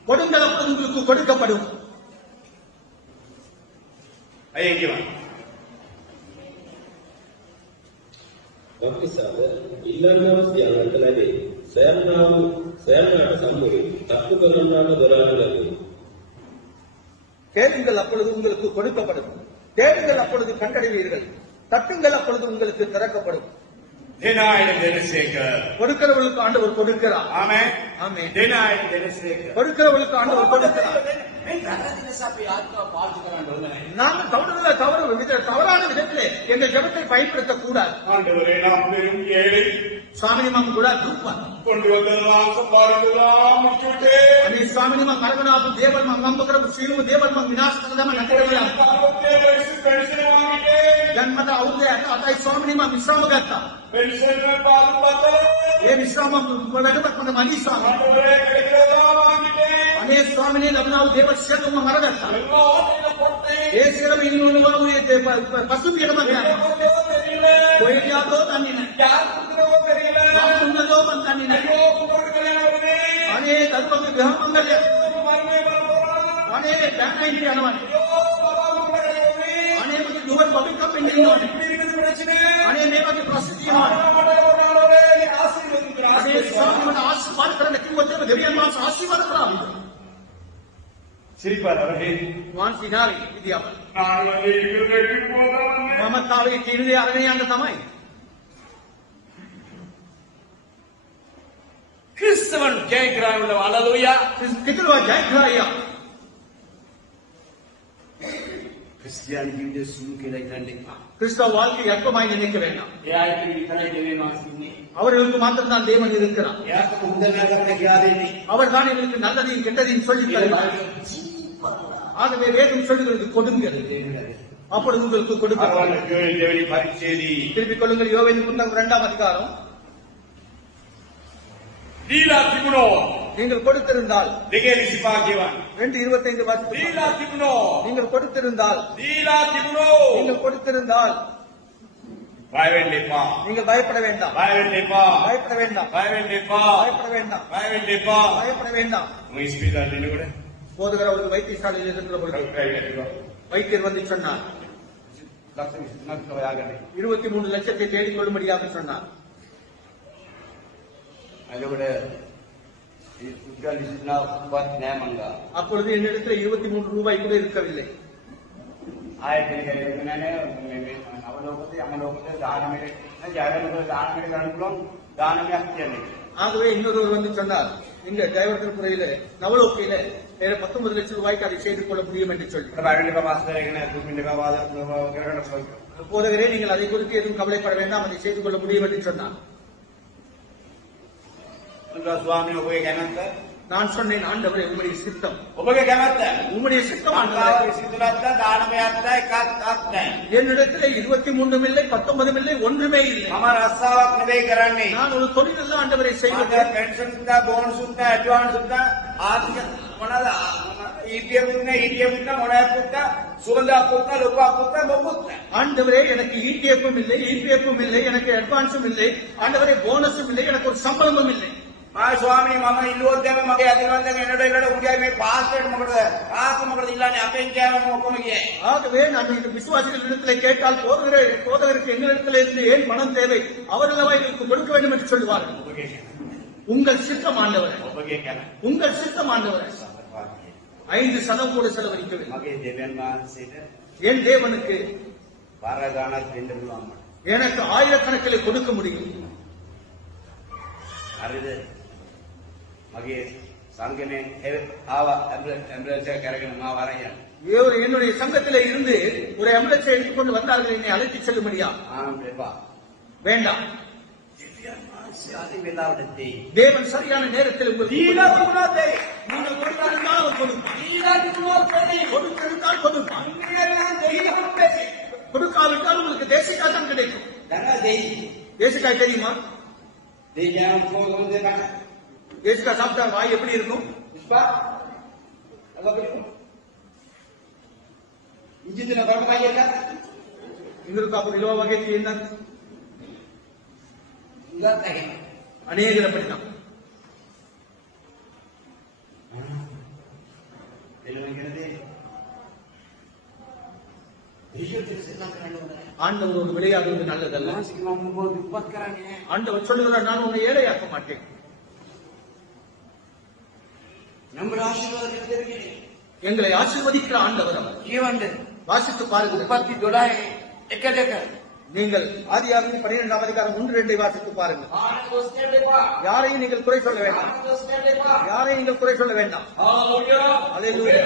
கொடுங்களப்ப உங்களுக்கு கொடுக்கப்படும். අය කියවන්න. වක්නිසාද ඊළඟ අවස්ථාවන්ට ලැබේ. සයන්නාට සම්මුඛ තත්තු කරනාට දරාන ලැබේ. கேளுங்கள் அப்பொழுது உங்களுக்கு கொடுக்கப்படும், தேடுங்கள் அப்பொழுது கண்டடைவீர்கள், தட்டுங்கள் அப்பொழுது உங்களுக்கு திறக்கப்படும். දෙනායට දෙනසේක. கொடுக்கிறவர்களுக்கு ஆண்டவர் கொடுக்கிறார். ආමෙන්. ஆமென். දෙනායට දෙනසේක. கொடுக்கிறவர்களுக்கு ஆண்டவர் கொடுக்கிறார். මේ රටදිනස අපි ආත්මාව පාවිච්චි කරන්න ඕනේ නැහැ. நாங்கள் தவறான விதத்திலே எங்கள் ஜெபத்தை பயன்படுத்தக் கூடாது. ஆண்டவரே நாம் பெரும் ஏழை. சுவாமி நம்ம கூட துப்பான். கொண்டு வந்ததெல்லாம் சம்பாதித்ததெல்லாம் முடிச்சுட்டே. आणि स्वामी मग कळवणापू देवल मग नंबकर श्रीनु देवल मग विनाश करदम नकळवला. 60 वयसு பென்ஷன் வாங்கிட்டே. जन्मದ ಅವಧಿ आता स्वामी मग विश्राम घेता. பென்ஷன் பால் பார்த்தல. हे विश्राम वेडपत मनीषा. ஆண்டவரே கிடைக்கிறதெல்லாம் வாங்கிட்டே. आणि स्वामीने लग्नाव देव शेत मग मरगता. எல்லாத்தையும் போட்டு. हे शेरम ಇನ್ನೂನು बाबू येते पशु बिगमग. कोयलियातो तन्निने. யாருக்குறோ தெரியல. सामुन्नदो मन तन्निने. आणि तत्वक विवाह मंगल्य. आणि त्यानाइंटी अनवानी. आणि मग दुवर पवित्र पिंडिनो. आणि नेमकी प्रसिद्धी आणि स्वामी मन आशीर्वाद करने की वजह देवियन मास आशीर्वाद प्राप्त. சிரிப்பாரே. मानसी नारी विद्यापति. நான் வந்து இருக்கிறதுக்கு போறேன். ममतावे किरणे अरण्यांग තමයි. கிறிஸ்தவன் ஜெயிக்கிறான் உள்ள அல்லேலூயா. कितलवा जयखराया. கிறிஸ்டியானிட்டி விட சுரு கேளை தண்டே. கிறிஸ்தவ வாழ்க்கை அற்பமாய் நினைக்க வேண்டாம். யாருக்கு இத்தனை தேவை மாசினி. அவர்களுக்கு மாத்திரம் தான் தேவன் இருக்கிறார். யாருக்கு முதல்ல யாரேனி. அவர் தான் எங்களுக்கு நல்லதையும் கெட்டதையும் சொல்லித் தருகிறார். ஆகவே வேதம் சொல்லுகிறது கொடுங்கள், அப்பொழுது உங்களுக்கு கொடுப்பார். தேவனி பரிச்சேதி. திருப்பிக் கொள்ளுங்கள் யோவேலின் புத்தகம் 2ஆம் அதிகாரம். லீலா திமுனோ. நீங்கள் கொடுத்திருந்தால் දෙකේ විසිපාකියවන්. 2:25 வாசித்து. லீலா திமுனோ. நீங்கள் கொடுத்திருந்தால் லீலா திமுனோ. நீங்கள் கொடுத்திருந்தால் பய வேண்டிப்பா. நீங்கள் பயப்பட வேண்டாம். பய வேண்டிப்பா. பயப்பட வேண்டாம். பய வேண்டிப்பா. பயப்பட வேண்டாம். பய வேண்டிப்பா. பயப்பட வேண்டாம். முயஸ்பிதால் நின்னு கூட. போதுகிற ஒரு வைத்தியசாலையில் இருக்கிற பொழுது வைத்தியர் வந்து சொன்னார், 23 லட்சத்தை தேடிக் கொள்ளும்படியாக சொன்னார். அப்பொழுது என்னிடத்தில் 23 ரூபாய் கூட இருக்கவில்லை. ஆகவே இன்னொருவர் வந்து சொன்னார், இந்த டைவர்டர் துறையில நவலோக்கையில வேற 19 லட்சம் ரூபாய்க்கு அதை செய்து கொள்ள முடியும் என்று சொல்லி. போதகரே, நீங்கள் அதை குறித்து எதுவும் கவலைப்பட வேண்டாம், அதை செய்து கொள்ள முடியும் என்று சொன்னார். சுவாமி உபயோக கணத்த. நான் சொன்னேன், ஆண்டவரே உம்முடைய சித்தம். உபயோக கணத்த. உம்முடைய சித்தம் ஆண்டவரே. என்னிடத்தில் 23 இல்லை, 19 இல்லை, ஒன்றுமே இல்லை. நான் ஒரு தொழில் அல்ல ஆண்டவரை செய்வது. பென்ஷன் சுத்தா, போனஸ் சுத்தா, அட்வான்ஸ் சுத்தா, ஆர்த்திக මොනවාද EPF ඉන්න ETF ඉන්න මොනවාක් පුත්තා සුවඳක් පුත්තා ලොකක් පුත්තා මොකුත් නැහැ. ஆண்டவரே, எனக்கு ETFும் இல்லை, EPFும் இல்லை, எனக்கு அட்வான்ஸும் இல்லை, ஆண்டவரே போனஸும் இல்லை, எனக்கு ஒரு சம்பளமும் இல்லை. මා ස්වාමීනි මම ඉල්ලුවොත් දැන් මගේ අතිවන්දන් එනඩ උගේ මේ පාස්වර්ඩ් මොකටද ආක මොකටද ඉල්ලන්නේ අපෙන් කියවම ඔක්කොම ගියේ. ஆகவே நான் இந்த விசுவாசிகளிடத்திலே கேட்டால் போதகருக்கு எங்களிடத்தில் இருந்து ஏன் பணம் தேவை, அவர்களவா எங்களுக்கு கொடுக்க வேண்டும் என்று சொல்லுவார்கள். உங்கள் சித்தம் ஆண்டவரே, உங்கள் சித்தம் ஆண்டவரே. 5% கூட செலவழிக்கவில்லை. මගේ දෙවියන් වහන්සේට என் தேவனுக்கு බාර ගානක් දෙන්න පුළුවන්. எனக்கு ஆயிரக்கணக்கில் கொடுக்க முடியும். හරිද? මගේ සංගමේ ආව ඇම්බුලන්ස් එක කරගෙන මාව අරන් என்னுடைய சங்கத்திலே இருந்து ஒரு ஆம்புலன்ஸை எடுத்துக்கொண்டு வந்தார்கள், என்னை அழைத்து செல்லும்படியா. வேண்டாம். தேவன் சரியான நேரத்தில் நீங்கள் கொடுத்திருந்தால் அவர் கொடுத்திருந்தால் கொடுப்பார். கொடுக்காவிட்டால் உங்களுக்கு தேசிக்காய் தான் கிடைக்கும். தேசிக்காய் தெரியுமா? தேசிக்காய் சாப்பிட்டா வாய் எப்படி இருக்கும்? எங்களுக்கு அப்போ இலவ வகை என்ன அநேகர் அப்படித்தான். ஆண்டவரோடு விளையாடுவது நல்லதல்ல. ஆண்டவர் சொல்லுகிறார், நான் உன்னை ஏழையாக்க மாட்டேன். எங்களை ஆசீர்வதிக்கிற ஆண்டவர் அவர். வாசித்து பாருங்கள். நீங்கள் ஆதியாகமம் 12ஆம் அதிகாரம் 1-2 வாசித்து பாருங்கள். யாரையும் நீங்கள் குறை சொல்ல வேண்டாம். யாரையும் நீங்கள் குறை சொல்ல வேண்டாம். அல்லேலூயா.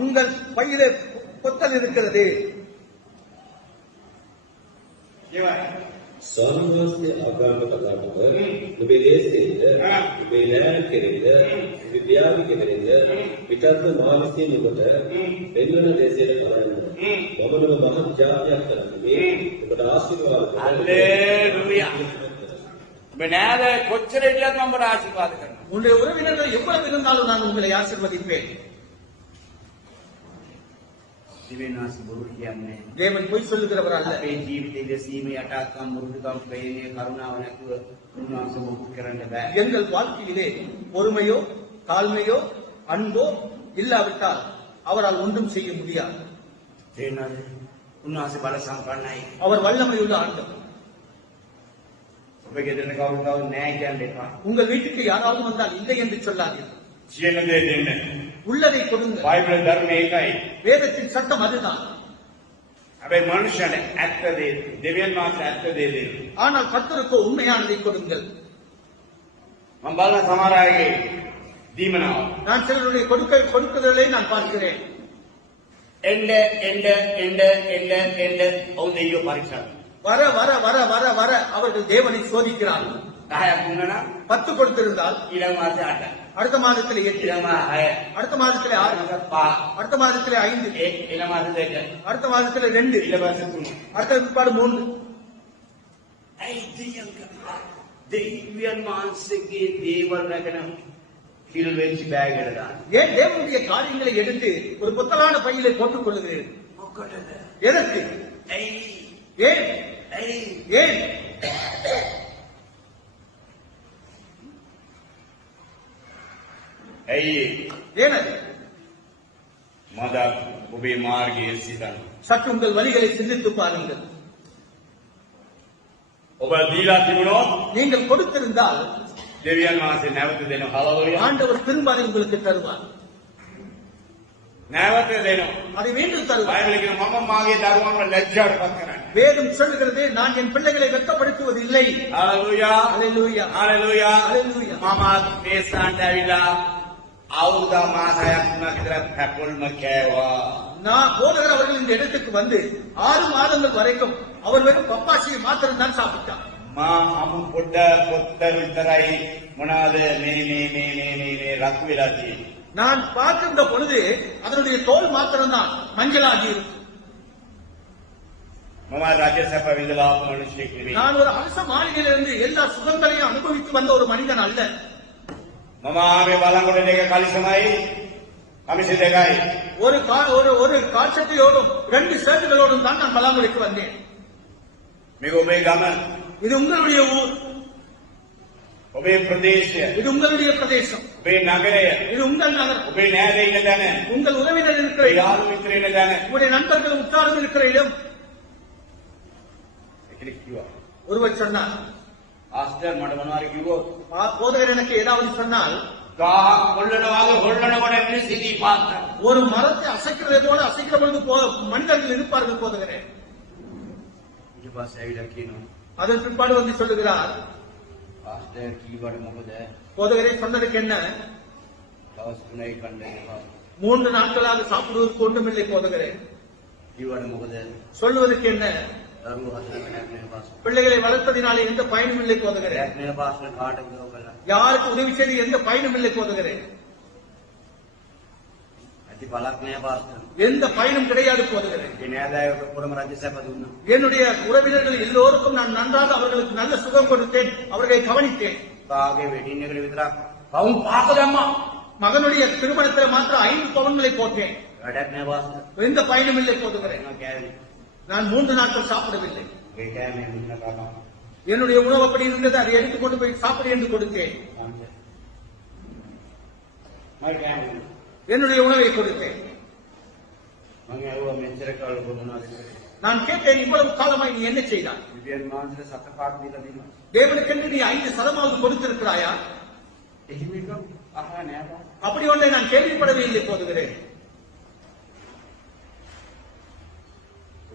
உங்கள் பையிலே கொத்தல் இருக்கிறது. ස්වාමීන් ආගාමක කතාවක ඔබේ දේශයෙන්ද ඔබේ නෑර කෙරෙහිද ඔබේ ව්‍යාපි කෙරෙහිද පිටත් මානසික නුඹට වෙනවන දේශයට කරන්න මම නුඹ මහත් ජාතියක් කරන්නේ ඔබට ආශිර්වාද කරනවා. அல்லேலூயா. ඔබ නෑර කොච්චර ඉන්නත් මම ඔබට ආශිර්වාද කරනවා. உங்களுடைய உறவினர்கள் எவ்வளவு இருந்தாலும் நான் உங்களை ஆசீர்வதிப்பேன். දිවෙනාස් බොරු කියන්නේ தேவன் பொய் சொல்லுகிறவர் அல்ல. අපේ ජීවිතයේ සීමේ යටාත්කම් මුරුදුකම් ප්‍රේමය කරුණාව නැතුව උන්වහන්සේ මොකුත් කරන්න බෑ. எங்கள் வாழ்க்கையிலே பொறுமையோ தாழ்மையோ அன்போ இல்லாவிட்டால் அவரால் ஒன்றும் செய்ய முடியாது. තේනවද? උන්වහන්සේ බල සම්පන්නයි. அவர் வல்லமையுள்ள ஆண்டவர். ඔබ ගෙදරට කවුරුත් නෑ කියන්න එපා. உங்கள் வீட்டுக்கு யாராவது வந்தால் இல்லை என்று சொல்லாதீர்கள். සියලු දේ දෙන්න. உள்ளதை கொடுங்க. බයිබල් ධර්මයේ එකයි. வேதத்தின் சட்டம் அதுதான். හැබැයි මනුෂ්‍යයන්ට ඇත්ත දේ දෙවියන් වහන්සේ ඇත්ත දේ දෙන්න. ஆனால் கர்த்தருக்கு உண்மையானதை கொடுங்கள். මම බලන සමහර අයගේ දීමනාව. நான் சிலருடைய கொடுக்குதலை நான் பார்க்கிறேன். එන්න ඔවුන් දෙවියෝ පරීක්ෂා කරනවා. வர வர வர வர வர அவர்கள் தேவனை சோதிக்கிறார்கள். 10ක් දුන්නා 10 கொடுத்திருந்தால் ඊළඟ මාසේ 8. அடுத்த மாதத்தில் 8, ඊළඟ මාසේ 6. அடுத்த மாதத்தில் 6, ඊළඟ 5. அடுத்த மாதத்தில் 5, ඊළඟ මාසේ 2. அடுத்த மாதத்தில் 2, ඊළඟ මාසේ 3. அடுத்த பிற்பாடு 3. දෙවියන් වහන්සේගේ දේවල් රැගෙන හිල් වෙච්ච බෑග් එකට දාන්න. ஏன் தேவனுடைய காரியங்களை எடுத்து ஒரு புத்தலான பையிலே போட்டுக் கொள்ளுகிறீர்கள்? මොකටද? எதற்கு? ඇයි? ஏன்? ඇයි? ஏன்? ඇයි? ஏன் அது? මද ඔබේ මාර්ගයේ සිතන්න. சற்று உங்கள் வழிகளை சிந்தித்து பாருங்கள். ඔබ දීලා තිබුණොත් நீங்கள் கொடுத்திருந்தால் දෙවියන් වහන්සේ නැවත දෙනවා. හලලුයා. ஆண்டவர் திரும்ப அதை உங்களுக்கு தருவார். නැවත දෙනවා. அதை மீண்டும் தருவார். බයිබලයේ කියන මම මාගේ දරුවන්ව ලැජ්ජාවට පත් කරන්නේ. வேதம் சொல்லுகிறது, நான் என் பிள்ளைகளை வெட்கப்படுத்துவதில்லை. හලලුයා. அல்லேலூயா. හලලුයා. හලෙලූයා. මමත් මේ ස්ථානට ඇවිල්ලා අවුරුදු මාසයක් තුනක් විතර පැපොල්ම කෑවා. நான் போதகர் அவர்கள் இந்த இடத்துக்கு வந்து 6 மாதங்கள் வரைக்கும் அவர் வெறும் பப்பாசியை மாத்திரம் தான் சாப்பிட்டார். මා අමු පොඩ පොත්ත විතරයි මොනවාද මේ රතු වෙලා තියෙන්නේ. நான் பார்க்கின்ற பொழுது அதனுடைய தோல் மாத்திரம் தான் மஞ்சளாகி இருக்கும். මම රාජ්‍ය සැප විඳලා ආපු මිනිස්සෙක් නෙවෙයි. நான் ஒரு அரச மாளிகையிலிருந்து எல்லா சுகங்களையும் அனுபவித்து வந்த ஒரு மனிதன் அல்ல. මම ආවේ බලංගොඩ දෙක කලිසමයි කමිසි දෙකයි. ஒரு காட்சத்தையோடும் 2 ஷர்ட்டுகளோடும் தான் நான் பலாங்குடிக்கு வந்தேன். මේක ඔබේ ගම, இது உங்களுடைய ஊர், ඔබේ ප්‍රදේශය, இது உங்களுடைய பிரதேசம், ඔබේ නගරය, இது உங்கள் நகரம், ඔබේ නෑදේ ඉන්න තැන, உங்கள் உறவினர் இருக்கிற ඔබේ இடம், යාළු මිත්‍රයෝ ඉන්න තැන. உங்களுடைய நண்பர்கள் உட்கார்ந்து இருக்கிற இடம். ඒකෙක් කිව්වා. ஒருவர் சொன்னார், ආස්තර් මට මොනවාරි කිව්වොත් போதகர் எனக்கு ஏதாவது சொன்னால், ගාහක් කොල්ලනවා හොල්ලනකොට මිනිස්සු ඉදී පාත්ත. ஒரு மரத்தை அசைக்கிறதை போல அசைக்கிற பொழுது மனிதர்கள் இருப்பார்கள் போதகரே. ඊට පස්සේ ඇවිල්ලා කියනවා அதன் பிற்பாடு வந்து சொல்லுகிறார், ආස්තර් කීවට මොකද போதகரே சொன்னதுக்கு என்ன? දවස් 3යි කන්න එපා. 3 நாட்களாக சாப்பிடுவதற்கு ஒன்றுமில்லை போதகரே. කීවට මොකද சொல்லுவதற்கு என்ன? දරුවෝ හදන්න නැත්නම් පාස්. பிள்ளைகளை வளர்ப்பதினாலே எந்த பயனும் இல்லை போதகரே. නැත්නම් පාස්ල කාට උදව් කළා. யாருக்கு உதவி செய்து எந்த பயனும் இல்லை போதகரே. ඇති බලක් නෑ පාස්තර. எந்த பயனும் கிடையாது போதகரே. ඒ නෑදෑයෝ කොරම රාජ්‍ය සැප දුන්නා. என்னுடைய உறவினர்கள் எல்லோருக்கும் நான் நன்றாக அவர்களுக்கு நல்ல சுகம் கொடுத்தேன், அவர்களை கவனித்தேன். තාගේ වෙඩින් එකට විතරක් පවුම් පහක දැම්මා. மகனுடைய திருமணத்தில் மாத்திரம் 5 பவுன்களை போட்டேன். වැඩක් නෑ පාස්තර. எந்த பயனும் இல்லை போதகரே. මම කෑවේ. நான் 3 நாட்கள் சாப்பிடவில்லை. ඒ කෑමේ මුන්න කාකා. என்னுடைய உணவு அப்படி இருந்தது, அதை எடுத்துக் கொண்டு போய் சாப்பிடு என்று கொடுத்தேன். මම කෑවේ. என்னுடைய உணவை கொடுத்தேன். මම මම ඇහුවා මෙච්චර කාලෙ ඔබ මොනවද කරේ? நான் கேட்டேன், இவ்வளவு காலமாய் நீ என்ன செய்தாய்? දෙවියන් වහන්සේට සතපාක් දීලා දෙනවා. தேவனுக்கென்று நீ 5% கொடுத்திருக்கிறாயா? එහෙම එකක් අහලා නෑ බං. அப்படி ஒன்றை நான் கேள்விப்படவே இல்லை போதுகிறேன்.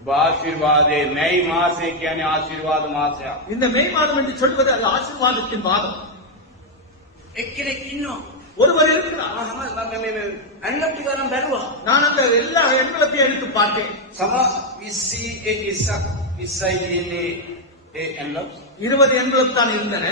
ඔබ ආශිර්වාදේ මැයි මාසය කියන්නේ ආශිර්වාද මාසයක්. இந்த மே மாதம் என்று சொல்வது அது ஆசீர்வாதத்தின் மாதம். එක්කෙනෙක් ඉන්නවා. ஒருவர் இருக்கிறார். මම මේ ඇන්ලප් ටික අරන් බැලුවා. நான் அந்த எல்லா எண்களையும் எடுத்து பார்த்தேன். සම 20යි කියන්නේ ඒ ඇන්ලප් 20 எண்களும் தான் இருந்தன.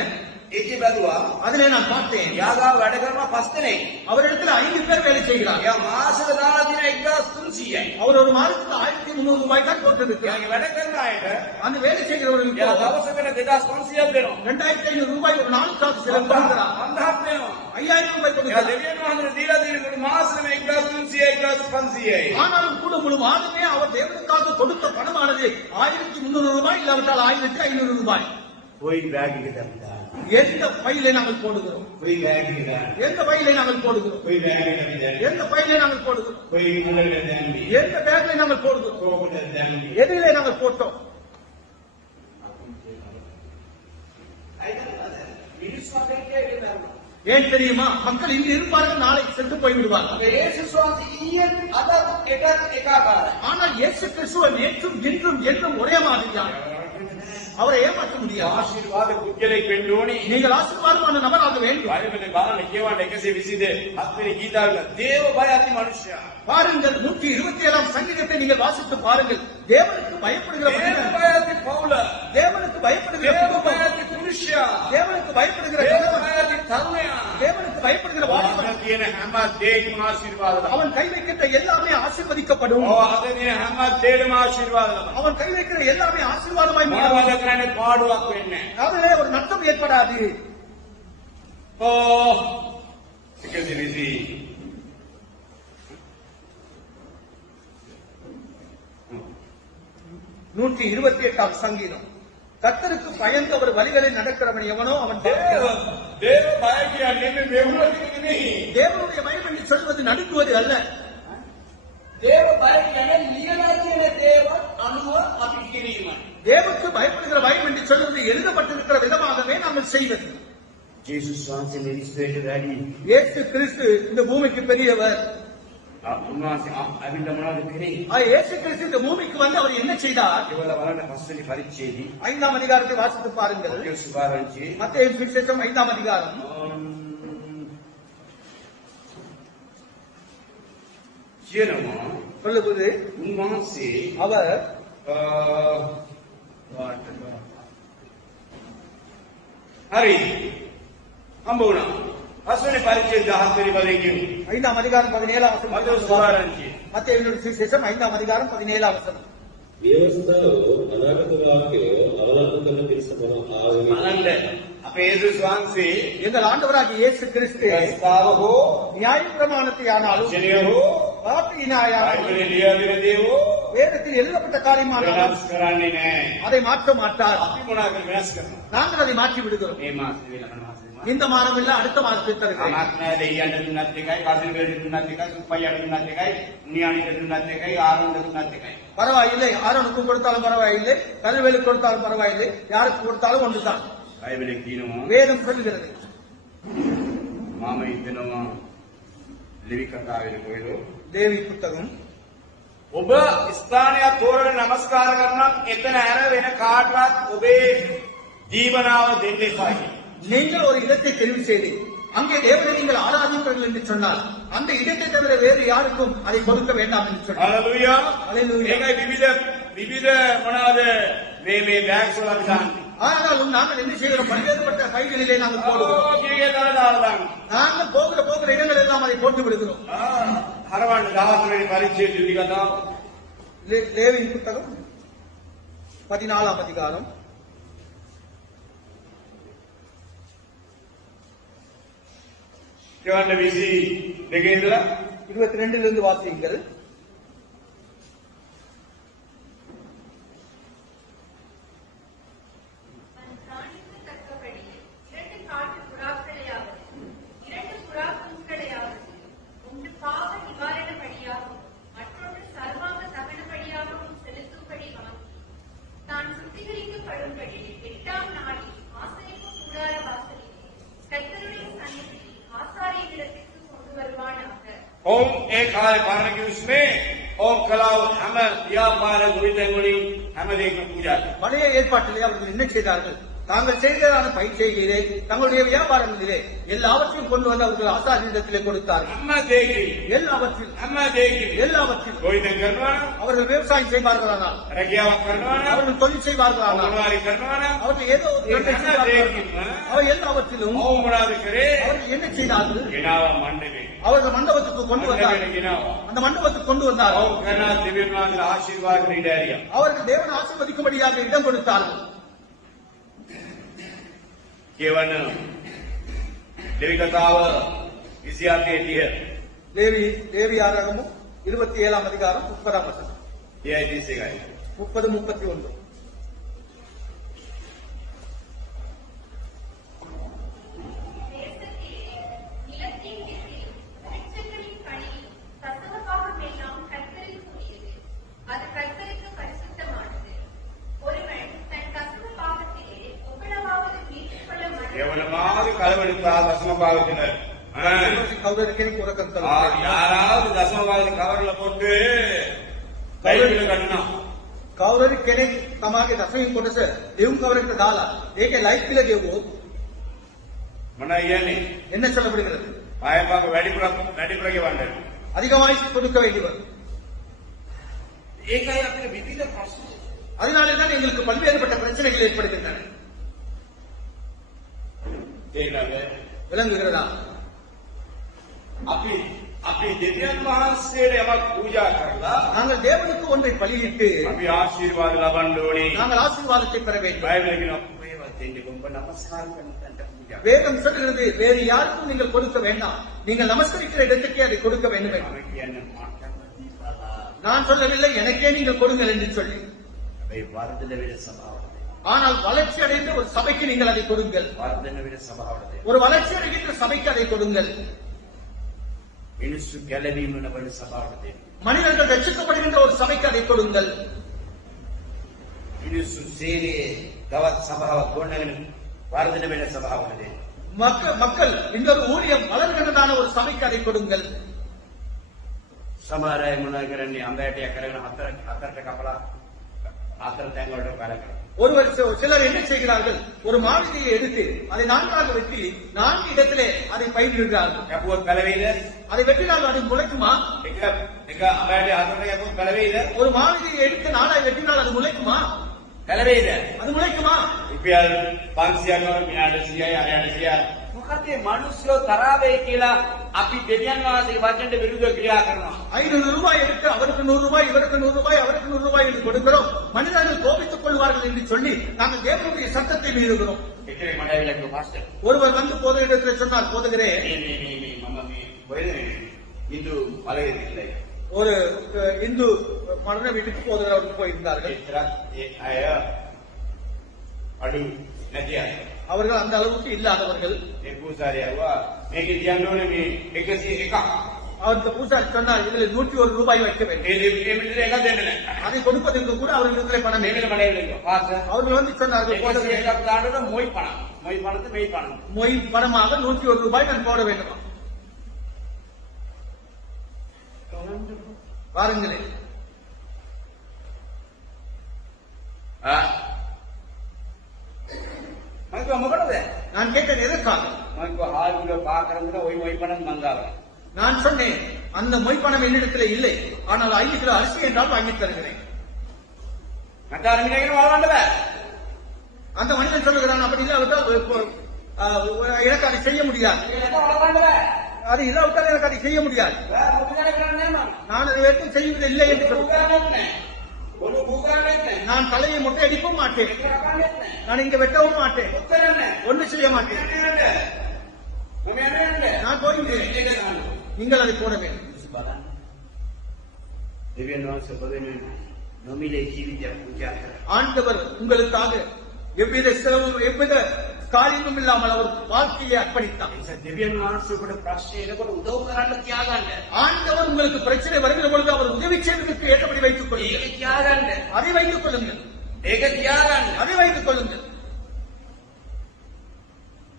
ඒකේ බැලුවා. அதிலே நான் பார்த்தேன், යාගාව වැඩ කරනවා 5 දෙනෙක්. அவரிடத்தில் 5 பேர் வேலை செய்கிறார். යා මාසෙට දාලා තියෙන 1300යි. அவர் ஒரு மாதத்துக்கு 1300 ரூபாய் தான் கொடுத்திருக்கிறார். යාගේ වැඩ කරන අයට அந்த வேலை செய்கிறவர்களுக்கு යා දවසකට 2500ක් දෙනවා. 2500 ரூபாய் ஒரு நாளுக்காக செலவு பண்ணுகிறார். 5000ක් දෙනවා. 5000 ரூபாய் යා கொடுக்கிறார். දෙවියන් වහන්සේට දීලා තියෙන කොට මාසෙම 1300යි 1500යි. ஆனாலும் கூட முழு மாதமே அவர் தேவனுக்காக கொடுத்த பணமானது 1300 ரூபாய் இல்லாவிட்டால் 1500 ரூபாய். කොයි බෑග් එකකට දාන්න. எந்த பையிலே நாங்கள் போடுகிறோம்? කොයි බෑග් එකකට දාන්න. எந்த பையிலே நாங்கள் போடுகிறோம்? කොයි බෑග් එකකට දාන්න. எந்த பையிலே நாங்கள் போடுகிறோம்? කොයි මුලකට දාන්නේ. எந்த பேக்ல நாங்கள் போடுகிறோம்? කොහොමද දාන්නේ. எதிலே நாங்கள் போட்டோம்? මිනිස්සු අපේ කියන්නේ නෑ. ஏன் தெரியுமா? மக்கள் இங்கு இருப்பார்கள், நாளை சென்று போய்விடுவார்கள். යේසුස් වහන්සේ ඊයේ අද එකත් එකාකාරයි. ஆனால் இயேசு கிறிஸ்துவ நேற்றும் இன்றும் என்றும் ஒரே மாதிரிதான். அவரை ஏமாற்ற முடியாது. ආශිර්වාද පුද්ගලෙක් වෙන්න ඕනේ. நீங்கள் ஆசீர்வாதமான நபராக வேண்டும். බයිබලේ බලන්න කියවන්න 122 හත්වෙනි ගීතාවල දේව බය ඇති මනුෂ්‍යයා. பாருங்கள், 127ஆம் சங்கீதத்தை நீங்கள் வாசித்து பாருங்கள். தேவனுக்கு பயப்படுகிற දේව மனிதன், බය ඇති පවුල. தேவனுக்கு பயப்படுகிற දේව බය குடும்பம், ඇති පුරුෂයා. தேவனுக்கு பயப்படுகிற දේව கணவன், බය ඇති තරුණයා. தேவனுக்கு பயப்படுகிற வாலிபன், අද තියෙන හැම දෙයක්ම ආශිර්වාද ලබනවා. அவன் கை வைக்கின்ற எல்லாமே ஆசீர்வதிக்கப்படும். අද තියෙන හැම දෙයක්ම ආශිර්වාද ලබනවා. அவன் கை வைக்கிற எல்லாமே ஆசீர்வாதமாய் மாறும். මොනවද කරන්නේ පාඩුවක් වෙන්නේ නැහැ. அதிலே ஒரு நஷ்டம் ஏற்படாது. 120 128ஆம் சங்கீதம். கர்த்தருக்கு பயந்து அவர் வழிகளில் நடக்கிறவன் எவனோ அவன் දේව බය කියන්නේ මේ මෙවුවට නෙමෙයි. தேவனுடைய பயம் என்று சொல்வது நடுங்குவது அல்ல. දේව බය කියන්නේ ලියලා තියෙන දේවල් අනුව අපි කිරීමයි. தேவனுக்கு பயப்படுகிற பயம் என்று சொல்வது எழுதப்பட்டிருக்கிற விதமாகவே நாங்கள் செய்வது. ජේසුස් වහන්සේ මිනිස්සුන්ට වැඩි. இயேசு கிறிஸ்து இந்த பூமிக்கு பெரியவர். උන්වහන්සේ අවින්ද මොනවද කරේ? இயேசு கிறிஸ்து இந்த பூமிக்கு வந்து அவர் என்ன செய்தார்? ඒවල බලන්න පස්වෙනි පරිච්ඡේදය 5ஆம் அதிகாரத்தை வாசித்து பாருங்கள். මතේ සුභාරංචි மத்தேயு சுவிசேஷம் 5ஆம் அதிகாரம் කියනවා சொல்லுவது, උන්වහන්සේ அவர் හරි හම්බ වුණා. පස්වෙනි පරිච්ඡේදය 17 වෙනි පදයෙන් 5ஆம் அதிகாரம் 17ஆம் මතේ வசனம். සුභාරංචි மத்தேயு சுவிசேஷம் 5ஆம் அதிகாரம் 17ஆம் வசனம். ව්‍යවස්ථාව අනාගත වාක්‍යය අවලංගු කරන පිරිස මොන ආවේග බලන්න අපේ යේසුස් වහන්සේ எங்கள் ஆண்டவராகிய இயேசு கிறிஸ்து ප්‍රස්තාව හෝ நியாயப்பிரமாணத்தை ஆனாலும் වචනය හෝ வார்த்தையினாயாலும் බයිබලේ ලියලා දෙන දේ හෝ வேதத்தில் எழுதப்பட்ட காரியமானாலும் වෙනස් කරන්නේ නැහැ. அதை மாற்ற மாட்டார். අපි මොනවාද වෙනස් කරනවා? நாங்கள் அதை மாற்றி விடுகிறோம். මේ මාසෙ වෙනම මාසෙ இந்த மாதம் இல்ல, அடுத்த மாதத்தில் தருகிறேன். අනාත්මය දෙයියන්ට දුන්නත් එකයි, කාසිල් වලට දුන්නත් එකයි, සුප්පයියට දුන්නත් එකයි, නියානිට දුන්නත් එකයි, ආරොන්ට දුන්නත් එකයි. பரவாயில்லை, ஆரோனுக்கு கொடுத்தாலும் பரவாயில்லை, கல்வேலுக்கு கொடுத்தாலும் பரவாயில்லை, யாருக்கு கொடுத்தாலும் ஒன்றுதான். බයිබලේ කියනවා வேதம் சொல்லுகிறது. මම හිතනවා ලිවි කතාවේ කොහෙද தேவி புத்தகம் ඔබ ස්ථානයක් තෝරගෙන නමස්කාර කරනවා එතන ඇර වෙන කාටවත් ඔබේ ජීවනාව දෙන්න එපායි. நீங்கள் ஒரு இடத்தை தெரிவு செய்து அங்கே தேவனை நீங்கள் ஆராதிப்பீர்கள் என்று சொன்னால் அந்த இடத்தை தவிர வேறு யாருக்கும் அதை கொடுக்க வேண்டாம் என்று சொன்னார். හලෙලූයා. Hallelujah. ඒකයි විවිධ මොනවාද මේ බෑග්ස් වල අපි දාන්නේ. ஆனாலும் நாங்கள் என்ன செய்கிறோம்? பல்வேறுபட்ட பைகளிலே நாங்கள் போடுகிறோம். කීයේ දාලා දාන්න. நாங்கள் போகிற இடங்கள் எல்லாம் அதை போட்டு விடுகிறோம். හරවන්න 14 වෙනි පරිච්ඡේදය ලිවි කතාව. லேவியின் புத்தகம் 14ஆம் அதிகாரம் කියවන්න 22 ඉඳලා 22 வாசியுங்கள். தன் பிராணிக்கு தக்கபடி 2 காட்டு புறாக்களையாவது 2 புறா குஞ்சுகளையாவது ஒன்று பாவ நிவாரண பலியாகவும் மற்றொன்று சர்வாங்க ඔවුන් ඒ කාලේ පරණ කිවිස්මේ ඔවුන් කලාව හැම ව්‍යාපාර ගොවිතැන්වලින් හැම දෙයක්ම පූජා කළා. பழைய ஏற்பாட்டிலே அவர்கள் என்ன செய்தார்கள்? தாங்கள் செய்ததான பயிற்சியிலே தங்களுடைய வியாபாரங்களிலே எல்லாவற்றையும் கொண்டு வந்து அவர்கள் ஆசாரியனிடத்திலே கொடுத்தார்கள். හැම දෙයකින් எல்லாவற்றிலும் හැම දෙයකින් எல்லாவற்றிலும் ගොවිතැන් කරනවා නම් அவர்கள் விவசாயம் செய்வார்களானால், රැකියාවක් කරනවා නම් அவர்கள் தொழில் செய்வார்களானால், මොනවාරි කරනවා නම් அவர்கள் ஏதோ ஒரு ඒ தொழிலை හැම செய்வார்களானால், දෙයකින්ම அவர் எல்லாவற்றிலும் ඔවුන් මොනවද කරේ? அவர்கள் என்ன செய்தார்கள்? ගෙනාවා මණ්ඩපේ. அவர்கள் மண்டபத்துக்கு கொண்டு வந்தார்கள். මණ්ඩපේට ගෙනාවා. அந்த மண்டபத்துக்கு கொண்டு வந்தார்கள். ඔවුන් කරන දෙවියන් වහන්සේලා ආශිර්වාද ඉඩ ඇරියා. அவர்கள் தேவன் ஆசீர்வதிக்கும்படியாக இடம் கொடுத்தார்கள். කියවන දෙවි කතාව 28:30 லேவியாராகமம் 27ஆம் அதிகாரம் 30ஆம் வசனம். 31යි. 30-31. தேசத்திலே நிலத்தின் திசையும் விருட்சங்களின் கனியும் தசமபாகம் எல்லாம் கர்த்தருக்குரியது. அது கர்த்தருக்கு பரிசுத்தமானது. ஒருவன் தன் தசம பாகத்திலே ஒவ்வளவாவது மீட்டுக்கொள்ள கேவலமாவது கலவெடுத்தா தசம பாகத்தினர் கௌரவருக்கு உறக்கம் தரும். யாராவது தசம பாகத்தை கவர்ல போட்டு கைவில கட்டணும். කවුරුරි කෙනෙක් තමාගේ දසමින් කොටස දෙවුම් කවරකට දාලා ඒක ලයිට් කියලා ගෙවුවොත් මොන කියන්නේ என்ன சொல்லப்படுகிறது? பாயப்பாக වැඩිපුරගේ වණ්ඩ. அதிகமாய் கொடுக்க வேண்டி வரும். ඒකයි අපිට විවිධ ප්‍රශ්න. அதனாலே தான் எங்களுக்கு பல்வேறுபட்ட பிரச்சனைகள் ஏற்படுகின்றன. තේරෙනවද? விளங்குகிறதா? අපි දෙවියන් වහන්සේට යමක් පූජා කරලා நாங்கள் தேவனுக்கு ஒன்றை பலியிட்டு අපි ආශිර්වාද ලබන්න ඕනේ. நாங்கள் ஆசீர்வாதத்தை பெற வேண்டும். බයිබලේ කියනවා මේවා දෙන්නේ කොම්බ නමස්කාර කරන තැනට පූජා. வேதம் சொல்கிறது வேறு யாருக்கும் நீங்கள் கொடுக்க வேண்டாம், நீங்கள் நமஸ்கரிக்கிற இடத்துக்கே அதை கொடுக்க வேண்டும் என்று. මම කියන්නේ මාර්ගම දීපලා. நான் சொல்லவில்லை எனக்கே நீங்கள் கொடுங்கள் என்று சொல்லி. හැබැයි වර්ධන වෙන සභාවට. ஆனால் வளர்ச்சி அடைந்த ஒரு சபைக்கு நீங்கள் அதை கொடுங்கள். වර්ධන වෙන සභාවට. ஒரு வளர்ச்சி அடைகின்ற சபைக்கு அதை கொடுங்கள். මිනිස්සු ගැලවීම වෙන සභාවට. மனிதர்கள் ரட்சிக்கப்படுகின்ற ஒரு சபைக்கு அதை கொடுங்கள். මිනිස්සු සේවයේ තවත් සභාවක් ගොඩනගෙන වර්ධන වෙන සභාවට. மக்கள் இன்னொரு ஊழியம் வளர்கின்றதான ஒரு சபைக்கு அதை கொடுங்கள். සමහර අය මොනවා කරන්නේ අඹයටයක් කරගෙන හතරට කපලා හතර තැන් වලට කලකලා. ஒருவர் சிலர் என்ன செய்கிறார்கள்? ஒரு மாளிகையை எடுத்து அதை 4ஆக வெட்டி 4 இடத்திலே அதை பயிரிடுகிறார்கள். කැපුවොත් කලවේද? அதை வெட்டினால் அது முளைக்குமா? එක අඹයට හතරට කැපුවොත් කලවේද? ஒரு மாளிகையை எடுத்து 4ஆக வெட்டினால் அது முளைக்குமா? කලවේද? அது முளைக்குமா? රුපියල් 500ක් වගේ මෙයාට 100යි අරයට 100යි. මොකද මේ මිනිස්සු තරාවේ කියලා අපි දෙවියන් වහන්සේගේ වචනට විරුද්ධව ක්‍රියා කරනවා. 500 ரூபாய் எடுத்து அவருக்கு 100 ரூபாய், இவருக்கு 100 ரூபாய், அவருக்கு 100 ரூபாய் என்று கொடுக்கிறோம். மனிதர்கள் கோபித்துக் கொள்வார்கள் என்று சொல்லி நாங்கள் தேவனுடைய சத்தத்தை மீறுகிறோம். ඒකේ මට ඇවිල්ලා කිව්වා පාස්ටර්. ஒருவர் வந்து போதகரிடத்தில் சொன்னார், போதகரே මේ මම මේ කොහෙද හින්දු පළවෙනි ඉල්ලයි. ஒரு இந்து மரண வீட்டுக்கு போதகர் அவர்கள் போயிருந்தார்கள். ඒතරත් ඒ අය අඩු නැති අය. அவர்கள் அந்த அளவுக்கு இல்லாதவர்கள். ඒ පූසාරිය ආවා මේකේ තියන්න ඕනේ මේ 101ක්. அந்த பூசாரி சொன்னார், இதில் 101 ரூபாய் வைக்க வேண்டும். ඒ දෙවියන්ට එකක් දෙන්න නැහැ. அதை கொடுப்பதற்கு கூட அவர்களிடத்திலே பணம் இல்லை. මේකට මට ඇවිල්ලා පාස්ටර් அவர்கள் வந்து சொன்னார்கள், போதகரே, 101ක් දාන්නට මොයි පණ. මොයි පණද මේ පණ. மொய் பணமாக 101 ரூபாய் நான் போட வேண்டுமா? பாருங்களேன். මම කිව්වා මොකටද? நான் கேட்டேன் எதற்காக? මම කිව්වා හාල්ගුල පාකරන්දර ওই මොයි පණක් මන් දාලා. நான் சொன்னேன் அந்த மொய் பணம் என்னிடத்தில் இல்லை, ஆனால் 5 கிலோ அரிசி என்றால் வாங்கித் தருகிறேன். මට අර මිනිහගෙන වලවන්න බෑ. அந்த மனிதன் சொல்லுகிறான், அப்படி இல்லாவிட்டால் எனக்கு அதை செய்ய முடியாது. ඒක වලවන්න බෑ. அது இல்லாவிட்டால் எனக்கு அதை செய்ய முடியாது. බෑ මොකද කරන්නේ මම. நான் அதை எடுத்து செய்வதில்லை என்று சொல்லுகிறேன். උගාරන්නේ නැහැ. බොරු උගාරන්නේ නැහැ. நான் தலையை மொட்டையடிக்கவும் மாட்டேன், ඒක රකන්නේ නැහැ. நான் இங்க வெட்டவும் மாட்டேன், ඔත්තර නැහැ. ஒன்று செய்ய மாட்டேன். මම යන්නේ நான் போகின்றேன், ඒක දාන්න. நீங்கள் அதை போட வேண்டும். බලන්න. දෙවියන් වහන්සේ පොදෙන්නේ නොමිලේ ජීවිතයක් පූජා කරා. ஆண்டவர் உங்களுக்காக எவ்வித செலவும் எவ்வித காரியமும் இல்லாமல் அவர் வாழ்க்கையை அர்ப்பணித்தார். ඒ නිසා දෙවියන් වහන්සේ ඔබට ප්‍රශ්නේ එනකොට උදව් කරන්න තියාගන්න. ஆண்டவர் உங்களுக்கு பிரச்சனை வருகிற பொழுது அவர் உதவி செய்வதற்கு ஏற்றபடி வைத்துக் கொள்ளுங்கள். ඒක තියාගන්න. அதை வைத்துக் கொள்ளுங்கள், ඒක තියාගන්න. அதை வைத்துக் கொள்ளுங்கள்.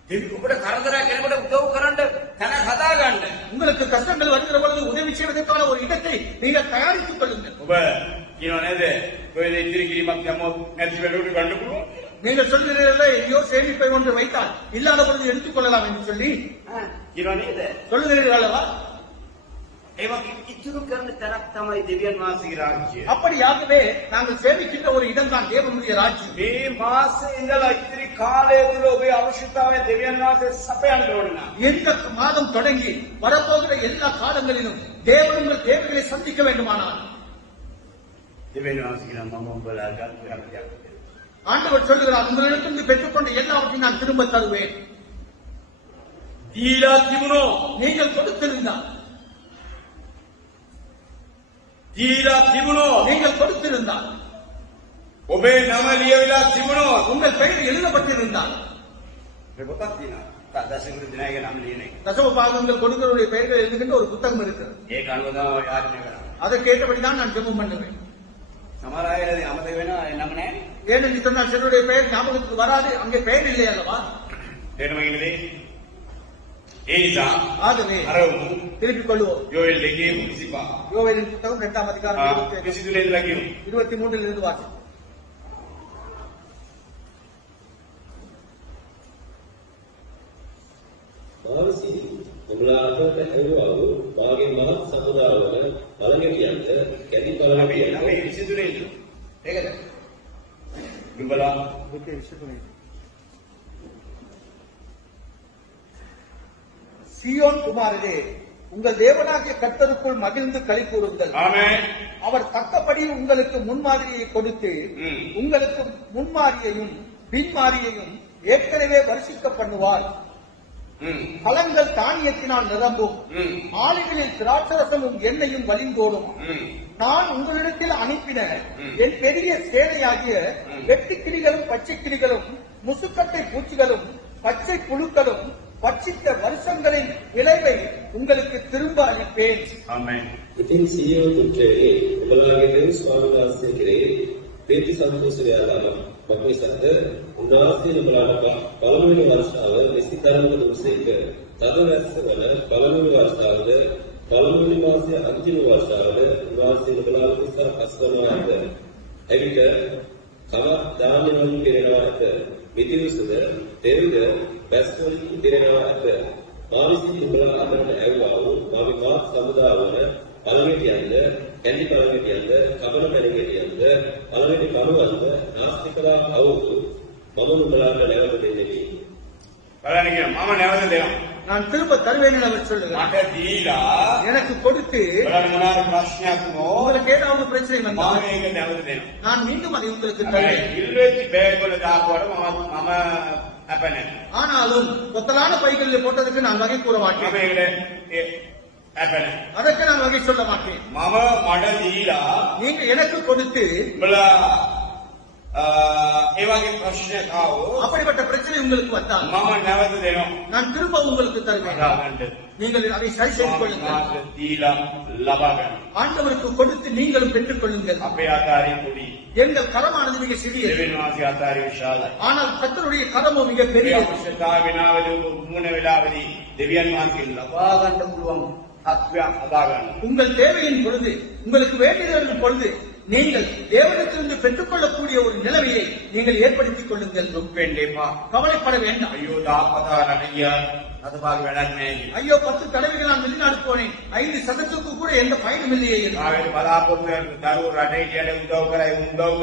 දෙවි ඔබට කරදරයක් එනකොට උදව් කරන්න තැන හදාගන්න. உங்களுக்கு கஷ்டங்கள் வருகிற பொழுது உதவி செய்வதற்கான ஒரு இடத்தை நீங்கள் தயாரித்துக் கொள்ளுங்கள். ඔබ කියනවා නේද? කොහෙද ඉතිරි කිරීමක් යමොත් නැති වෙලුට ගන්න පුළුවන්. நீங்கள் சொல்கிறீர்கள் எங்கேயோ சேமிப்பை ஒன்று வைத்தால் இல்லாத பொழுது எடுத்துக் கொள்ளலாம் என்று சொல்லி කියනවා නේද? சொல்லுகிறீர்கள் அல்லவா? ඒක ඉතුරු කරන තරක් තමයි දෙවියන් වහන්සේගේ රාජ්‍යය. அப்படியாகவே நாங்கள் சேமிக்கின்ற ஒரு இடம் தான் தேவனுடைய ராஜ்யம். මේ මාසේ ඉඳලා ඉතිරි කාලය තුල ඔබේ අවශ්‍යතාවය දෙවියන් වහන්සේ සපයන්න ඕන නම් எந்த மாதம் தொடங்கி வரப்போகிற எல்லா காலங்களிலும் தேவன் உங்கள் தேவைகளை சந்திக்க வேண்டுமானால் දෙවියන් වහන්සේ කියන මම උඹලා ගන්න ஆண்டவர் சொல்லுகிறார், உங்களிடத்திலிருந்து பெற்றுக்கொண்ட எல்லாவற்றையும் நான் திரும்ப தருவேன். දීලා තිබුණෝ நீங்கள் கொடுத்திருந்தால் දීලා තිබුණෝ நீங்கள் கொடுத்திருந்தால் ඔබේ නම ලියවිලා තිබුණෝ உங்கள் பெயர் எழுதப்பட்டிருந்தால் මේ පොතක් තියෙනවා. දශකවල දිනයක නම් ලියන එක. தசம பாகங்கள் கொடுக்கிறவருடைய பெயர்கள் எழுதுகின்ற ஒரு புத்தகம் இருக்கிறது. ඒක අනුව තමයි යාඥා කරන්නේ. அதை கேட்டபடிதான் நான் ஜெபம் பண்ணுவேன். සමහර අයලා අමතක වෙනවා ඒ නම නැහැ. ஏனென்று சொன்னால் சிலருடைய பெயர் ஞாபகத்துக்கு வராது, அங்கே பெயர் இல்லை அல்லவா? තේරුම ගන්නනේ. ඒ නිසා ஆகவே අර திருப்பிக் கொள்வோம். යෝෙල් දෙකේ 25. யோவேலின் புத்தகம் 2ஆம் அதிகாரம் 23 ඉඳලා කියමු. 23 இருந்து வாசி. මානසී උඹලාට ඇරුවව මාගේ මහත් සමුදාවල බලගැටියන්ට කැදි අපි බලගැටියන්ට 23 ඉඳලා. ඒකද? උඹලා சீயோன் குமாரரே, உங்கள் தேவனாகிய கர்த்தருக்குள் மகிழ்ந்து களி கூறுங்கள். ආමේන්. அவர் தக்கபடி உங்களுக்கு முன்மாதிரியை கொடுத்து உங்களுக்கு முன்மாதிரியையும் பின்மாதிரியையும் ஏற்கனவே வருஷிக்க பண்ணுவார். பழங்கள் தானியத்தினால் நிரம்பும், ஆலைகளில் திராட்சரசமும் எண்ணெயும் வழிந்தோடும். நான் உங்களிடத்தில் அனுப்பின என் பெரிய சேனையாகிய வெட்டுக்கிளிகளும் பச்சை கிளிகளும் முசுக்கட்டை பூச்சிகளும் பச்சை புழுக்களும் பட்சித்த வருஷங்களின் விளைவை உங்களுக்கு திரும்ப அளிப்பேன். ආමේන්. ඉතින් සියෝ පුත්‍රයනි උඹලාගේ දෙවි ස්වාමීන් වහන්සේ කෙරෙහි ප්‍රීති සන්තෝෂය ලබා මක්නිසද්ද උන්වහන්සේ නුඹලාට පළමුවෙනි වර්ෂාව නිසිතරමක දුසේක තදවැස්ස වන පළමුවෙනි වර්ෂාවද පළමුවෙනි මාසයේ අන්තිම වර්ෂාවද උන්වහන්සේ නුඹලාට උත්සාහ අස්වනවා ඇත. එවිට තම දානවලින් පිරෙනවා ඇත. මිදිරිසුද තෙරුද බැස්වලින් පිරෙනවා ඇත. මානසික නුඹලා අතරට ඇව්වා වූ මාගේ මාත් සමුදාවන පළවෙනියන්ද කැඳි පළවෙනියන්ද කබල පළවෙනියන්ද පළවෙනි කරුවන්ද නාස්තිකලා අවුතු මම නුඹලාට නැවත දෙන්නේ. බලන්න කියන මම නැවත දෙනවා. நான் திரும்ப தருவேன் என்று அவர் சொல்லுகிறார். මට දීලා எனக்கு கொடுத்து බලන්න මොනවාරි ප්‍රශ්නයක් නෝ உங்களுக்கு ஏதாவது பிரச்சனை මම வந்தால் මේක නැවත දෙනවා. நான் மீண்டும் அதை உங்களுக்கு හැබැයි தருவேன். ඉල්වෙච්ච බෑග් වල දාපුවට මම අපනේ. ஆனாலும் கொத்தலான பைகளில் போட்டதுக்கு நான் வகை கூற මම மாட்டேன். ඒකට අපනේ. அதற்கு நான் வகை சொல்ல மாட்டேன். මම මඩ දීලා நீங்க எனக்கு கொடுத்து උඹලා ඒ වගේ ප්‍රශ්නයක් ආවොත් அப்படிப்பட்ட பிரச்சனை உங்களுக்கு வந்தால் මම නැවත දෙනවා. நான் திரும்ப உங்களுக்கு தருவேன். ගන්න. நீங்கள் அதை சரி செய்து கொள்ளுங்கள். මාත් දීලා ලබා ගන්න. ஆண்டவருக்கு கொடுத்து நீங்களும் பெற்றுக் கொள்ளுங்கள். අපේ ආකාරය පොඩි. எங்கள் கரமானது மிக சிறியது, දෙවියන් වහන්සේ ආකාරය විශාලයි. ஆனால் கர்த்தருடைய கரமோ மிக මේ பெரியது. අවශ්‍යතාව විනාවදී මුණ වෙලාවදී දෙවියන් වහන්සේ ලබා ගන්න පුළුවන් තත්ත්වයක් හදා ගන්න. உங்கள் தேவையின் பொழுது, உங்களுக்கு வேண்டியவர்கள் பொழுது நீங்கள் தேவனிடத்திலிருந்து பெற்றுக்கொள்ளக்கூடிய ஒரு நிலைமையை நீங்கள் ஏற்படுத்திக் கொள்ளுங்கள். දුක් වෙන්න එපා. கவலைப்பட வேண்டாம். අයියෝ දාපතාරණ ගියා. අද භාග වැඩක් නැහැ. ஐயோ 10 தடவைகள் நான் வெளிநாடு போனேன், 5% கூட எந்த பயனும் இல்லையே என்று. ආවෙත් බලාපොරොත්තු වෙන දරුවෝ රටේ කියන්නේ උදව්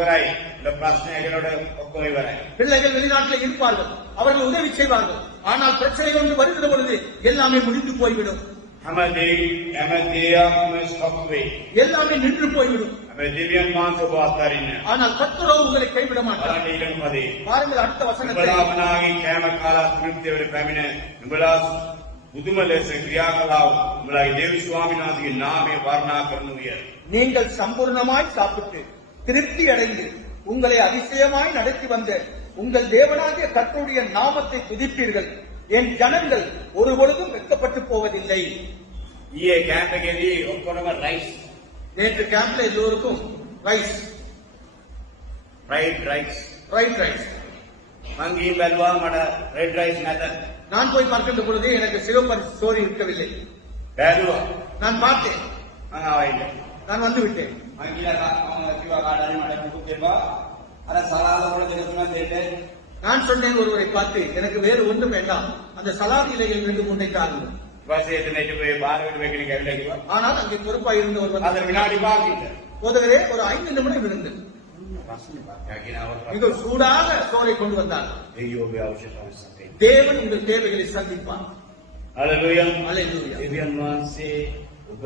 කරයි. இந்த ප්‍රශ්නයකට ඔක්කොම ඉවරයි. பிள்ளைகள் வெளிநாட்டில் இருப்பார்கள், அவர்கள் உதவி செய்வார்கள். ஆனால் பிரச்சனை ஒன்று வருகிற பொழுது எல்லாமே முடிந்து போய்விடும், හැමදේම ස්ටොප් වෙයි. எல்லாமே நின்று போய்விடும். හැබැයි දෙවියන් වහන්සේ ඔබ අත්හරින්න. ஆனால் கர்த்தரோ உங்களை கைவிட மாட்டார். බලන්න ඊළඟ පදේ. பாருங்கள் அடுத்த வசனத்தை. උඹලාවනාගේ කෑම කාලා තෘප්තියට පැමිණ උඹලා බුදුම ලෙස ක්‍රියා කළා. උඹලාගේ දේවි ස්වාමීන් වහන්සේගේ නාමය වර්ණනා කරනුය. நீங்கள் சம்பூர்ணமாய் சாப்பிட்டு திருப்தி அடைந்து உங்களை அதிசயமாய் நடத்தி வந்த உங்கள் தேவனாகிய கர்த்தருடைய நாமத்தை துதிப்பீர்கள். என் ஜனங்கள் ஒருபொழுதும் வெட்கப்பட்டு போவதில்லை. ඊයේ කැම්ප් එකේදී ඔක්කොම රයිස් நேற்று கேம்ப்ல எல்லோருக்கும் ரைஸ் ෆ්‍රයිඩ් රයිස් மං ගිහින් බැලුවා මට රෙඩ් රයිස් නැත. நான் போய் பார்க்கின்ற பொழுது எனக்கு சிவப்பரிசி சோறு இருக்கவில்லை. බැලුවා. நான் பார்த்தேன். මම ආවා ඉන්න. நான் வந்து விட்டேன். මම ගිහලා මම කිව්වා කාටරි මට මුකුත් දෙපා. අර සලාල වල දෙක තුනක් දෙන්න. நான் சொன்னேன் ஒருவரை பார்த்து, எனக்கு வேறு ஒன்றும் வேண்டாம், அந்த சலாத் இலையில் 2-3 தாருங்கள். ඊපස්සේ එතන හිටපු ඒ බාරකට මේකෙන් ඇවිල්ලා කිව්වා. ஆனால் அங்கே பொறுப்பாக இருந்த ஒருவர், අද විනාඩි 5කින්ද. போதகரே ஒரு 5 நிமிடம் இருந்தது. ප්‍රශ්නේ පාක්‍යා කියනවා. மிக சூடாக சோலை கொண்டு வந்தார். දෙවියෝගේ අවශ්‍යතාවය සපේ. தேவன் உங்கள் தேவைகளை சந்திப்பார். හalleluya. ஹல்லேலூயா. දෙවියන් වහන්සේ ඔබ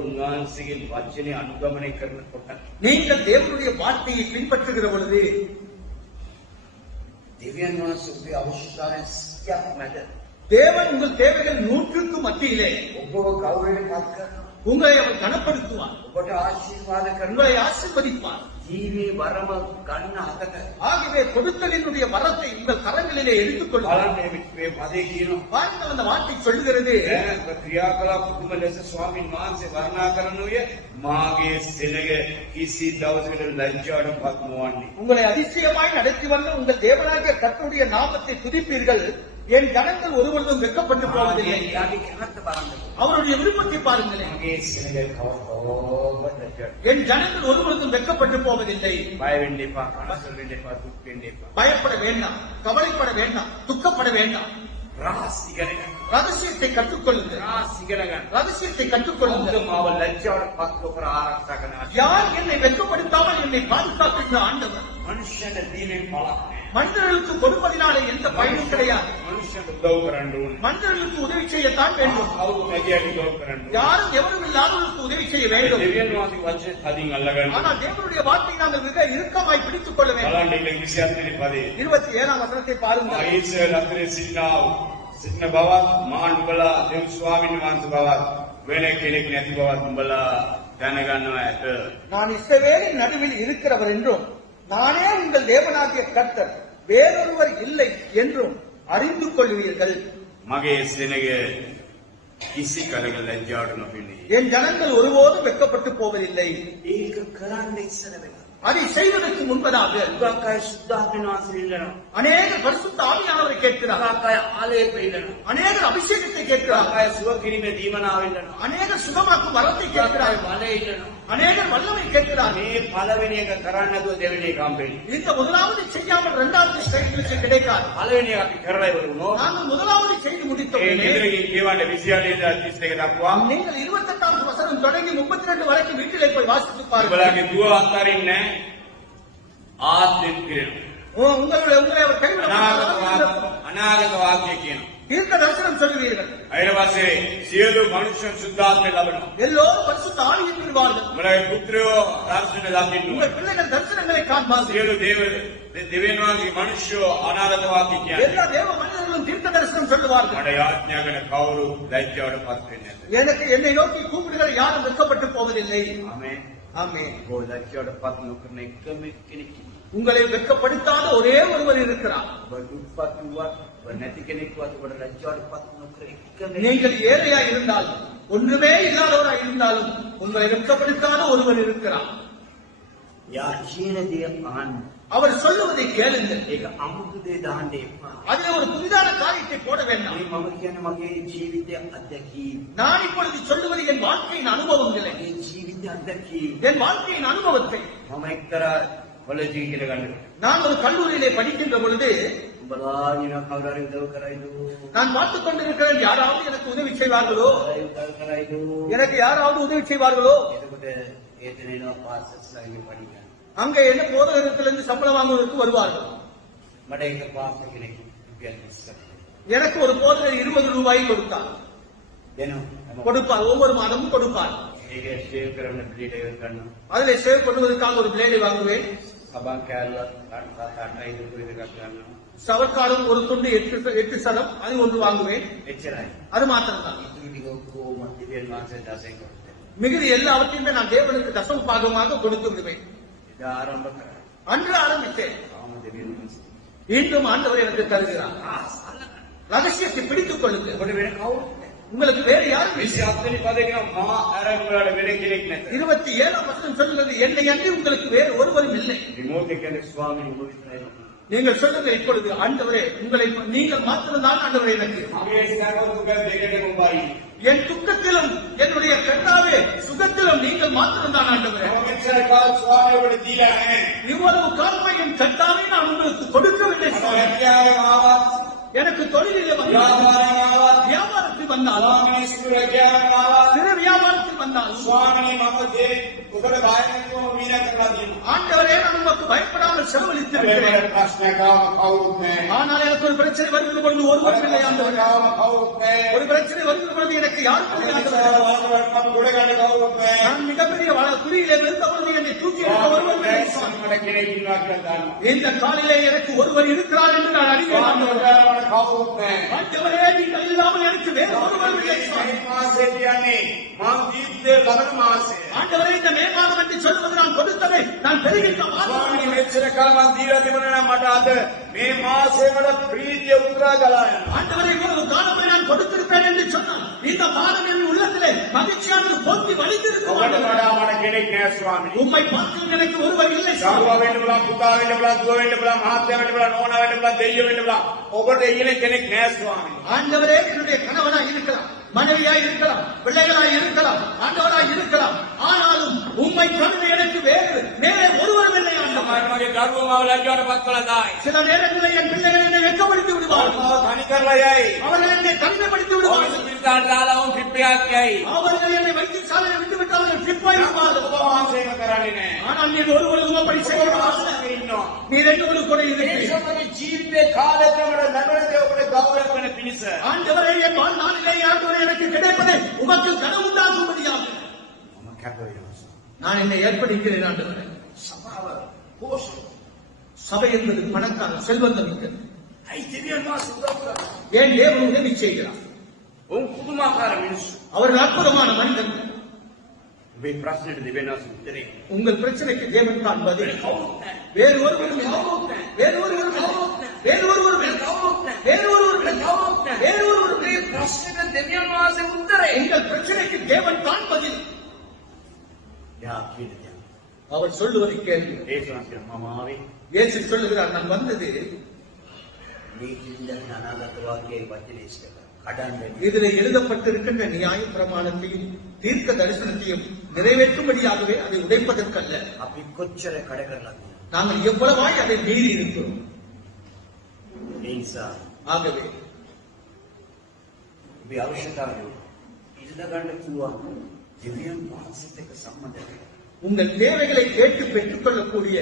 උන්වහන්සේගේ වචනේ අනුගමනය කරනකොට நீங்கள் தேவனுடைய வார்த்தையை பின்பற்றுகிற பொழுது දෙවියන් වහන්සේ ඔබේ අවශ්‍යතාවයන් සියයක් මැද தேவன் உங்கள் தேவைகள் 100க்கு மத்தியிலே ඔබව ගෞරවයෙන් පත් කරනවා. உங்களை அவர் கனப்படுத்துவார், ඔබට ආශිර්වාද කරනවා. உங்களை ஆசீர்வதிப்பார். ජීවේ වරම ගන්න අතට ஆகவே கொடுத்தலினுடைய வரத்தை உங்கள் கரங்களிலே எடுத்துக்கொள்ளுங்கள். බලන්න මේ පදේ කියනවා. பாருங்கள், அந்த வார்த்தை சொல்லுகிறது, ක්‍රියාකලා පුදුම ලෙස ස්වාමීන් වහන්සේ වර්ණනා කරනුයේ මාගේ සෙනග කිසි දවසකට ලැජ්ජාවට පත් නොවන්නේ. உங்களை அதிசயமாய் நடத்தி வந்த உங்கள் தேவனாகிய கர்த்தருடைய நாமத்தை துதிப்பீர்கள், என் ஜனங்கள் ஒருவருக்கும் வெட்கப்பட்டு போவதில்லை. යාගේ කැමැත්ත බලන්න. அவருடைய விருப்பத்தை பாருங்களேன். මාගේ සෙනග කවදාවත් ලැජ්ජාවට என் ஜனங்கள் ஒருவருக்கும் வெட்கப்பட்டு போவதில்லை. බය වෙන්න එපා, කනසල් වෙන්න එපා, දුක් වෙන්න එපා. பயப்பட வேண்டாம், கவலைப்பட வேண்டாம், துக்கப்பட வேண்டாம். රහස් ඉගෙන ගන්න. ரகசியத்தை கற்றுக்கொள்ளுங்கள். රහස් ඉගෙන ගන්න. ரகசியத்தை கற்றுக்கொள்ளுங்கள். මාව ලැජ්ජාවට පත් නොකර ආරක්ෂා කරන யார் என்னை வெட்கப்படுத்தாமல் என்னை பாதுகாக்கின்ற ஆண்டவர். මනුෂ්‍යයන්ට දීමෙන් පළක් නැහැ. மனிதர்களுக்கு கொடுப்பதினாலே எந்த பயனும் கிடையாது. මනුෂ්‍යයන්ට උදව් කරන්න ඕනේ. மனிதர்களுக்கு உதவி செய்யத்தான் வேண்டும். කවුරු නැතිවට උදව් කරන්න ඕනේ. யாரும் எவரும் இல்லாதவர்களுக்கு உதவி செய்ய வேண்டும். දෙවියන් වහන්සේ වචනේ තදින් අල්ලගන්න. ஆனால் தேவனுடைய வார்த்தையை நாங்கள் மிக இறுக்கமாய் பிடித்துக் கொள்ள வேண்டும். බලන්න ඉන්නේ 27 වෙනි පදේ. 27ஆம் வசனத்தை பாருங்கள். ආයිසර් අතරේ සිටින බවත් මා නුඹලා දෙව් ස්වාමීන් වහන්සේ බවත් වෙන කෙනෙක් නැති බවත් නුඹලා දැනගන්නවා ඇත. நான் இஸ்ரவேலின் நடுவில் இருக்கிறவர் என்றும், நானே உங்கள் தேவனாகிய கர்த்தர், வேறொருவர் இல்லை என்றும் அறிந்து கொள்வீர்கள். මගේ සෙනග කිසි කලක ලැජ්ජාවට නොපෙනී. என் ஜனங்கள் ஒருபோதும் வெட்கப்பட்டு போவதில்லை. ඒක කරන්න ඉස්සර වෙලා. அதை செய்வதற்கு முன்பதாக උගක් අය සුද්ධාත්මන වහන්සේ ඉල්ලනවා. அநேகர் பரிசுத்த ஆவியானவரை கேட்கிறார். උගක් අය ආලේප ඉල්ලනවා. அநேகர் அபிஷேகத்தை උගක් கேட்கிறார். අය සුව කිරීමේ දීමනාව ඉල්ලනවා. அநேகர் சுகமாக்கும் வரத்தை උගක් අය கேட்கிறார். බලය ඉල්ලනවා. அநேகர் வல்லமை கேட்கிறார். මේ පළවෙනි එක කරන්න නැතුව දෙවෙනි එක හම්බෙන්නේ. இந்த முதலாவது செய்யாமல் இரண்டாவது எங்களுக்கு கிடைக்காது. පළවෙනි එක අපි කරලා ඉවර වුණොත් நாங்கள் முதலாவது செய்து முடித்த ඒ உடனே ගෙදරකින් කියවන්න 28 ඉඳලා 32 දක්වා நீங்கள் 28ஆம் வசனம் தொடங்கி 32 வரைக்கும் வீட்டிலே போய் வாசித்து பாருங்கள். ඔයාලගේ දුව අත්හරින්නේ ආත්මෙන් පිරෙනවා. உங்களை அவர் கைவிட மாட்டார். අනාගත වාක්‍ය කියනවා. தீர்க்க தரிசனம் சொல்லுவீர்கள். ඊට පස්සේ සියලු මනුෂ්‍යයන් සුද්ධාත්මය ලබනවා. எல்லோரும் பரிசுத்த ஆவியை பெறுவார்கள். උඹලගේ පුත්‍රයෝ දර්ශන ලබින්න. உங்கள் பிள்ளைகள் தரிசனங்களை காண்பார்கள். සියලු දෙවියන් වහන්සේ මනුෂ්‍යෝ අනාගත වාක්‍ය කියන්නේ. எல்லா தேவ மனிதர்களும் தீர்க்க தரிசனம் சொல்லுவார்கள். මට යාඥා කරන කවුරු ලැජ්ජාවට පත් වෙන්නේ නැත. எனக்கு என்னை நோக்கி கூப்பிடுகிற யாரும் வெட்கப்பட்டு போவதில்லை. ආමේන්. ஆமென். ඕ ලැජ්ජාවට පත් නොකරන එකම කෙනෙක්. உங்களை வெட்கப்படுத்தாத ஒரே ஒருவர் இருக்கிறார். ඔබ දුප්පත් වුවත් ඔබ නැති කෙනෙක් වත් ඔබට ලැජ්ජාවට පත් නොකර එකම நீங்கள் ஏழையா இருந்தாலும், ஒன்றுமே இல்லாதவராய் இருந்தாலும், உங்களை வெட்கப்படுத்தாத ஒருவர் இருக்கிறார். යා කියන දේ අහන්න. அவர் சொல்லுவதை கேளுங்கள். ඒක අමුතු දේ දාන්න එපා. அதில் ஒரு புதிதான காரியத்தை போட வேண்டாம். මේ මම කියන්නේ මගේ ජීවිතයේ අත්දැකීම්. நான் இப்பொழுது சொல்லுவது என் வாழ்க்கையின் அனுபவங்களை, මගේ ජීවිතයේ අත්දැකීම්. என் வாழ்க்கையின் அனுபவத்தை. මම එක්තරා කොලෙජ් එකකට ගන්න. நான் ஒரு கல்லூரியிலே படிக்கின்ற பொழுது උඹලා නින කවුරු හරි උදව් කරයිද? நான் பார்த்துக் கொண்டிருக்கிறேன், யாராவது எனக்கு உதவி செய்வார்களோ, උදව් කරයිද? எனக்கு யாராவது உதவி செய்வார்களோ. එතකොට ඒතන එනවා පාසස් ලයින් පඩිගන්න. அங்கே என்ன போதகத்திலிருந்து சம்பளம் வாங்குவதற்கு வருவார்கள். මට එක පාස් කෙනෙක් රුපියල් 20ක් எனக்கு ஒரு போதகர் 20 ரூபாய் கொடுத்தார். දෙනවා. கொடுப்பார், ஒவ்வொரு மாதமும் கொடுப்பார். ඒක ෂේව් කරන්න බ්ලේඩ් එකක් ගන්නවා. அதிலே சேவ் பண்ணுவதற்காக ஒரு பிளேடை வாங்குவேன். සබන් කෑල්ල 8 එකක් ගන්නවා. சவர்க்காரும் ஒரு துண்டு 8 சதம், அது ஒன்று வாங்குவேன். එච්චරයි. அது மாத்திரம்தான். ඉතින් ටික ඔක්කොම දෙවියන් වහන්සේ දසෙන් කරන්නේ. மிகுதி எல்லாவற்றையுமே நான் தேவனுக்கு தசம பாகமாக கொடுத்து விடுவேன். එදා ආරම්භ කරා. அன்று ஆரம்பித்தேன். තාම දෙවියන් වහන්සේ. இன்றும் ஆண்டவர் எனக்கு தருகிறார். ரகசியத்தை பிடித்துக் கொள்ளுங்கள். ඔබට වෙන කවුරුත් නැහැ. உங்களுக்கு வேறு யாரும் இல்லை. 27 පදේ කියනවා මා ආරම්භ කරලා වෙන කෙනෙක් නැත. 27ஆம் வசனம் சொல்லுகிறது, என்னை அன்றி உங்களுக்கு வேறு ஒருவரும் இல்லை. විමෝචක කෙනෙක් ස්වාමීන් වහන්සේ நீங்கள் சொல்லுங்க இப்பொழுது, ஆண்டவரே உங்களை நீங்கள் மாத்திரம்தான் ஆண்டவரே எனக்கு. මගේ සැප දුක දෙකටම උඹයි. என் துக்கத்திலும் என்னுடைய கர்த்தாவே சுகத்திலும் நீங்கள் மாத்திரம்தான் ஆண்டவரே. මම මෙච්චර කාල ස්වාමී ඔබට දීලා නැහැ. இவ்வளவு காலமாக என் கர்த்தாவே நான் உங்களுக்கு கொடுக்கவில்லை. මම හැකියාවෙන් ආවත්, எனக்கு தொழிலிலே வந்தாலும், ව්‍යාපාරයෙන් ආවත්, வியாபாரத்தில் வந்தாலும், ස්වාමී ඉස්කෝලේකියාවෙන් ආවත්, சிறு வியாபாரத்தில் வந்தாலும், ස්වාමී මම දේ ඔබට බයන්නකම මීනා කරලා තියෙනවා. ஆண்டவரே நான் உங்களுக்கு பயப்படாமல் செலவழித்து හැබැයි இருக்கிறேன். මට ප්‍රශ්නයක් ආවම කවුරුත් නැහැ. ஆனால் எனக்கு ஒரு பிரச்சனை வருகிற பொழுது ஒருவர் இல்லை ஆண்டவரே. ආවම කවුරුත් නැහැ. ஒரு பிரச்சனை வருகிற பொழுது எனக்கு யாரும் இல்லை ஆண்டவரே. මම ගොඩ ගන්න කවුරුත් නැහැ. நான் மிகப்பெரிய குறியிலே இருந்த பொழுது என்னை தூக்கி எடுக்க ஒருவர் இல்லை. මට කෙනෙක් ඉන්නවා කියලා දන්නවා. இந்த காலிலே எனக்கு ஒருவர் இருக்கிறார் என்று நான் அறிவேன் ஆண்டவரே. මට කවුරුත් නැහැ. ஆண்டவரே நீங்கள் இல்லாமல் எனக்கு வேறு ஒருவர் இல்லை. මේ මාසය කියන්නේ මම ජීවිතේ ලබන මාසය. ஆண்டவரே இந்த மே மாதம் என்று சொல்வது நான் கொடுத்ததை நான் பெறுகின்ற மாதம். ස්වාමී මෙච්චර කාල මම දීලා තිබුණා නම් මට අද මේ මාසයේ වල ප්‍රීතිය උතුරා ගලා යනවා. ஆண்டவரே இவ்வளவு காலமே நான் கொடுத்திருப்பேன் என்று சொன்னான். இந்த மாதம் என் உள்ளத்திலே மகிழ்ச்சியானது பொங்கி வழிந்திருக்கும். ඔබට වඩා මට කෙනෙක් නැහැ ස්වාමී. உம்மை பார்த்து எனக்கு ஒருவர் இல்லை. දරුවා වෙන්න පුළුවන්, පුතා වෙන්න පුළුවන්, දුව වෙන්න පුළුවන්, මහත්තයා වෙන්න පුළුවන්, නෝනා වෙන්න පුළුවන්, දෙයියෝ වෙන්න පුළුවන්. ඔබට ඊළඟ කෙනෙක් නැහැ ස්වාමී. ஆண்டவரே என்னுடைய கணவனாய் இருக்கலாம், மனைவியாய் இருக்கலாம், பிள்ளைகளாய் இருக்கலாம், ஆண்டவராய் இருக்கலாம். ஆனாலும் உம்மை தவிர எனக்கு வேறு ஒருவர் இல்லை ஆண்டவரே. මගේ දරුවෝ මාව ලැජ්ජාවට පත් කළා දායි. சில நேரங்களில் என் பிள்ளைகள் என்னை வெட்கப்படுத்தி விடுவார்கள். මාව තනි කරලා යයි. அவர்கள் என்னை தனிமைப்படுத்தி விடுவார்கள். හොස්පිටල් දාලා වුන් ට්‍රිප් එකක් යයි. அவர்கள் என்னை வைத்தியசாலையில் விட்டு விட்டார்கள். பிற்பாய் இருப்பார்கள். ඔබ වහන්සේම කරන්නේ නැහැ. ஆனால் நீ ஒருவரும் அப்படி செய்யக்கூடாது. ඉන්නවා. நீ ரெண்டு கூட මේ இருக்கிறீர்கள். සමග ජීවිතේ කාලයකට ලැබෙන දේ ඔබට ගෞරවයක් වෙන පිණිස. ஆண்டவரே என் வாழ்நாளிலே ஆண்டவரே எனக்கு கிடைப்பதை உமக்கு கனவுண்டாகும்படியாக මම කැප වෙනවා. நான் என்னை ஏற்படுகிறேன் ஆண்டவரே. සභාව පෝෂණය. சபை என்பது பணக்கார செல்வந்தம் மிக்கது. අයි දෙවියන් වහන්සේ උදව් කරනවා. ஏன் தேவன் உதவி செய்கிறார்? උන් පුදුමාකාර මිනිස්සු. அவர்கள் அற்புதமான மனிதர்கள். ඔබේ ප්‍රශ්නෙට දෙවියන් වහන්සේ උත්තරේ. உங்கள் பிரச்சனைக்கு தேவன் தான் பதில். කවුරුත් නැහැ. வேறு ஒருவரும் இல்லை. வேறு ஒருவரும் இல்லை. வேறு ஒருவரும் இல்லை. வேறு ஒருவரும் இல்லை. வேறு ஒருவரும் இல்லை. මේ ප්‍රශ්නෙට දෙවියන් වහන්සේ උත්තරේ. உங்கள் பிரச்சனைக்கு தேவன் தான் பதில். යා කියන දේ. அவர் சொல்லுவதை கேள்வி. ඒකවත් මම ආවේ இயேசு சொல்லுகிறார், நான் வந்தது මේ කිඳන් අනාගත වාක්‍යයේ වචනේ ඉස්කර කඩන්න. இதில் எழுதப்பட்டிருக்கின்ற நியாய பிரமாணத்தையும் தீர்க்க தரிசனத்தையும் நிறைவேற்றும்படியாகவே அதை உடைப்பதற்கல்ல. අපි කොච්චර කඩ කරලා තියෙනවද? நாங்கள் எவ்வளவாய் அதை மீறி இருக்கிறோம். ඒ නිසා ஆகவே ඔබේ අවශ්‍යතාවය ඉල්ල ගන්න පුළුවන් දෙවියන් වහන්සේත් එක්ක සම්බන්ධ වෙන්න. உங்கள் தேவைகளை கேட்டு பெற்றுக் கொள்ளக்கூடிய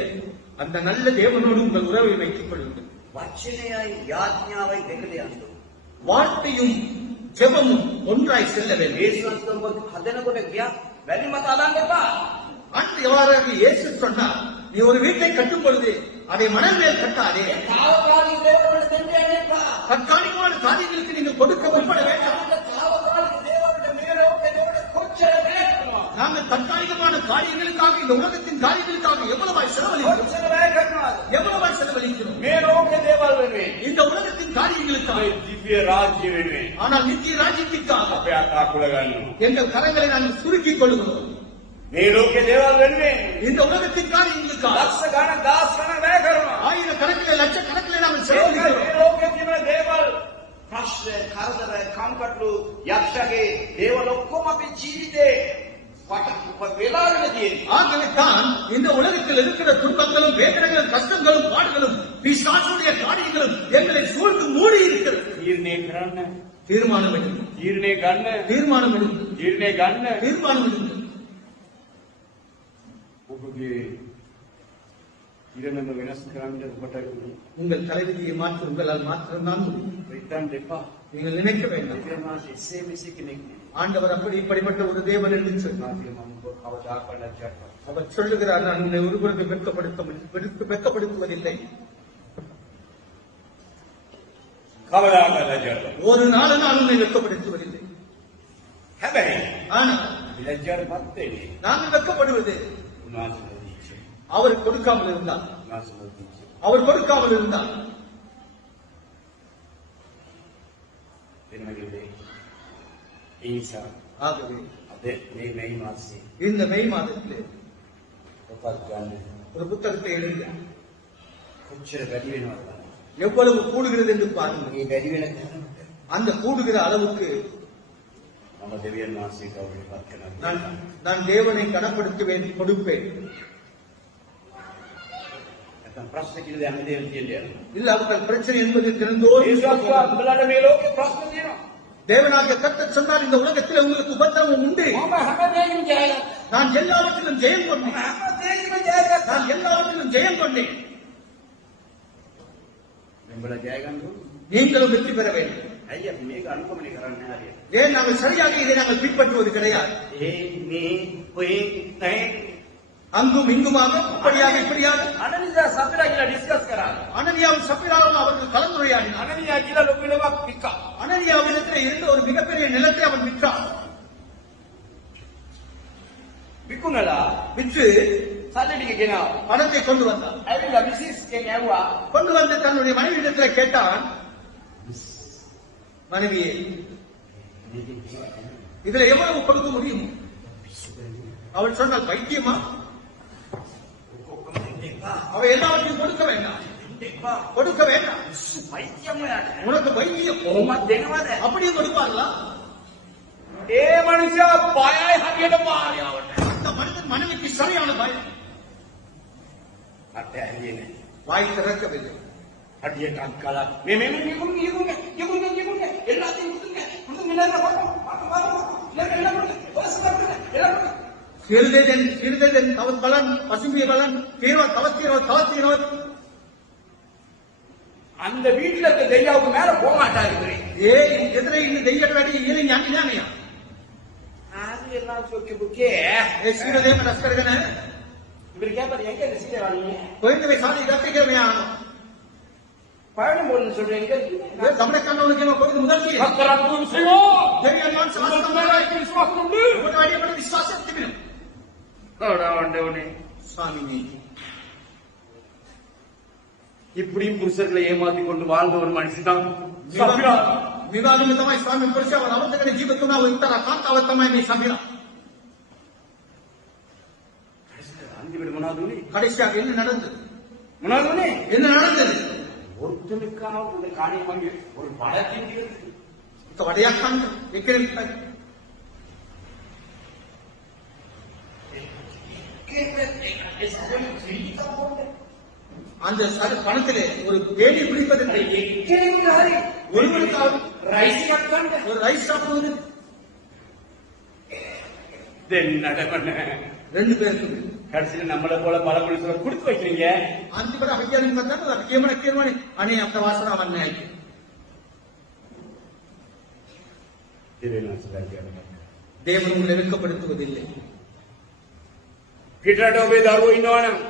அந்த நல்ல தேவனோடு உங்கள் உறவை வைத்துக் கொள்ளுங்கள். වචනයයි යාඥාවයි දෙකද යන්න. வார்த்தையும் ஜெபமும் ஒன்றாய் செல்ல வேண்டும். ඒසුස්තම හදනකොට ගියා වැලි මත අදන්න එපා. ஆண்டவராக இயேசு சொன்னார், நீ ஒரு வீட்டை கட்டும் பொழுது அதை மணல் மேல் கட்டாதே. තාවකාලික දේවල් වලට දෙන්න යන්න එපා. தற்காலிகமான காரியங்களுக்கு நீங்கள் கொடுக்க முற்பட வேண்டாம். තාවකාලික දේවල් වලට මේ ලෝකේ දේවල් කොච්චර වැය நாங்கள் தற்காலிகமான காரியங்களுக்காக இந்த உலகத்தின் காரியங்களுக்காக எவ்வளவாய் செலவழிக்கிறோம்? කොච්චර වැය කරනවද? எவ்வளவாய் செலவழிக்கிறோம்? මේ ලෝකේ දේවල් වෙනුවෙන් இந்த உலகத்தின் காரியங்களுக்காக. මේ දිව්‍ය රාජ්‍ය වෙනුවෙන් ஆனால் நித்திய ராஜ்யத்திற்காக අපේ අතාකුල ගන්නවා. எங்கள் கரங்களை நாங்கள் சுருக்கிக் கொள்கிறோம். මේ ලෝකේ දේවල් වෙනුවෙන් இந்த உலகத்தின் காரியங்களுக்காக ලක්ෂ ගණන් දහස් ගණන් වැය කරනවා. ஆயிரக்கணக்கில் லட்சக்கணக்கில் நாங்கள் මේ செலவழிக்கிறோம். ලෝකේ තියෙන දේවල් ප්‍රශ්න, කරදර, කම්කටොළු, යක්ෂගේ දේවල් ඔක්කොම අපේ ජීවිතේ වෙලාගෙන තියෙනවා. ஆகவே தான் இந்த உலகத்தில் இருக்கிற துன்பங்களும் வேதனைகளும் கஷ்டங்களும் பாடுகளும் பிசாசுடைய காரியங்களும் எங்களை சூழ்ந்து மூடி இருக்கிறது. තීරණය කරන්න, தீர்மானம் எடுக்கும். තීරණය ගන්න, தீர்மானம் எடுக்கும். තීරණය ගන්න. தீர்மானம் எடுக்கும். ඔබගේ ඉරණම වෙනස් කරන්න ඔබට உங்கள் தலைவிதியை மாற்ற உங்களால் மாத்திரம்தான் முடியும். හිතන්න එපා. நீங்கள் நினைக்க வேண்டாம். දෙවියන් වහන්සේ එසේ මෙසේ කෙනෙක් නෙවෙයි. ஆண்டவர் அப்படி இப்படிப்பட்ட ஒரு தேவன் என்று சொன்னார். මම කවදාකවත් ලැජ්ජාවක් அவர் சொல்லுகிறார், நான் உன்னை ஒருவருக்கு வெட்கப்படுத்துவதில்லை. කවදාකවත් ලැජ්ජාවක්. ஒரு நாள் நான் உன்னை வெட்கப்படுத்துவதில்லை. හැබැයි ஆனால் ලැජ්ජාවටපත් වෙන්නේ நாங்கள் வெட்கப்படுவது උන්වහන්සේගේ දීක්ෂය. அவர் கொடுக்காமல் இருந்தார். උන්වහන්සේගේ දීක්ෂය. அவர் கொடுக்காமல் இருந்தார். වෙනවගේ ඒ නිසා ஆகவே අද මේ මේ මාසයේ இந்த மே மாதத்திலே ඔපත් ගන්න ஒரு புத்தகத்தை எழுதிய කොච්චර වැඩි වෙනවද? எவ்வளவு கூடுகிறது என்று பாருங்கள். මේ වැඩි වෙන තරමට அந்த கூடுகிற அளவுக்கு මම දෙවියන් වහන්සේ කවුරුත් පත් කරනවා. நான் தேவனை கனப்படுத்துவேன், கொடுப்பேன். නැත්නම් ප්‍රශ්න කියලා දැන් දෙවියන් කියන්නේ. இல்ல அவர்கள் பிரச்சனை என்பது திறந்தோ ඒසක්වා උඹලට මේ ලෝකේ ප්‍රශ්න තියෙනවා. தேவனாகிய கர்த்தர் சொன்னார், இந்த உலகத்தில் உங்களுக்கு உபத்திரவம் உண்டு. මම හැම දෙයකින්ම ජයගත්තා. நான் எல்லாவற்றிலும் ஜெயம் கொண்டேன். හැම දෙයකින්ම ජයගත්තා. நான் எல்லாவற்றிலும் ஜெயம் கொண்டேன். උඹලා ජය ගන්න ඕනේ. நீங்களும் வெற்றி பெற வேண்டும். ඇයි අපි මේක අනුගමනය කරන්නේ නැහැ? ஏன் நாங்கள் சரியாக இதை நாங்கள் பின்பற்றுவது கிடையாது? මේ ඔය තේ அங்கும் இங்குமாக இப்படியாக இப்படியாக අනනියා සපිරා කියලා ඩිස්කස් කරා. அனனியாவும் சப்பிராவும் அவர்கள் கலந்துரையாடினார். අනනියා කියලා ලොකු ලොවක් පික්කා. அனனியாவிடத்தில் இருந்த ஒரு மிகப்பெரிய நிலத்தை அவன் விற்றான். විකුණලා விற்று සල්ලි ටික ගෙනාවා. பணத்தை கொண்டு வந்தான். ඇවිල්ලා මිසිස් කෙනෙක් ඇහුවා கொண்டு வந்து தன்னுடைய மனைவியிடத்தில் கேட்டான், மனைவியே இதுல எவ்வளவு கொடுக்க முடியும்? அவள் சொன்னாள், பைத்தியமா? அவ எல்லாவற்றையும் கொடுக்க வேண்டாம், கொடுக்க வேண்டாம். පයිතියම යාට. உனக்கு வைத்தியம் කොහොමද දෙනවද? அப்படியே கொடுப்பார்களா? ඒ මනුස්සයා බයයි හරියට මාරියාවට. அந்த மனிதன் மனைவிக்கு சரியான பயம். අත ඇහියේ නැහැ. வாய் திறக்கவில்லை. හරියට අක්කලා මේ எல்லாத்தையும் கொடுங்க. எல்லாரும் சிறிதென் தவத் பலன், பசும்பிய பலன், தவத்தீரோ அந்த வீட்டுல இருக்க தெய்யாவுக்கு மேல போக மாட்டாரு. எதிரே இந்த தெய்யடி இது ஞானியா அது எல்லாம் சொக்கி புக்கே சீரதேம நஸ்கரகன இவரு கேப்பாரு, எங்க இந்த சீரை வாங்க கோயிலுக்கு சாதி கத்திக்கிறவையா பயணம் போடணும்னு சொல்றேன். எங்க இருக்கு தமிழக்கானவனுக்கு கோயில் முதல் கத்தராக்கும் செய்வோம். தேவியன் உங்களுக்கு விசுவாசம் உண்டு. அடிப்படை விசுவாசம் ஆண்டவனே சுவாமி, இப்படியும் புருஷர்களை ஏமாத்தி கொண்டு வாழ்ந்த ஒரு மனுஷன் தான் விவாதமிதமாய் சுவாமி புருஷ அவர் அவர்களை ஜீவத்து ನಾವು ಇಂತರ ಕಾಂತಾವತ್ತಮಾய் ನೀ ಸಭಿರ கடைசியாக என்ன நடந்தது? என்ன நடந்தது? ஒருத்தனுக்காக ஒரு காரியம் வாங்கி ஒரு படத்தின் வடையாக்கான் அந்த பணத்திலே ஒரு வேலி பிடிப்பதற்கு ஒருவருக்காக ஒரு ரைஸ் சாப்பிடுவது ரெண்டு பேருக்கு கடைசியில் நம்மளை போல பல மனுஷங்களை கொடுத்து வைக்கிறீங்க. ಅಂತಿಮದ ಅಭಿಜ್ಞಾನ ಬಂದಾಗ ಅದಕ್ಕೆ ತೀರ್ಮಾನ ಅನೇ ಅಂತ ವಾಸನವನ್ನೇ ಆಯ್ತು. தேவன் உங்களை வெட்கப்படுத்துவதில்லை.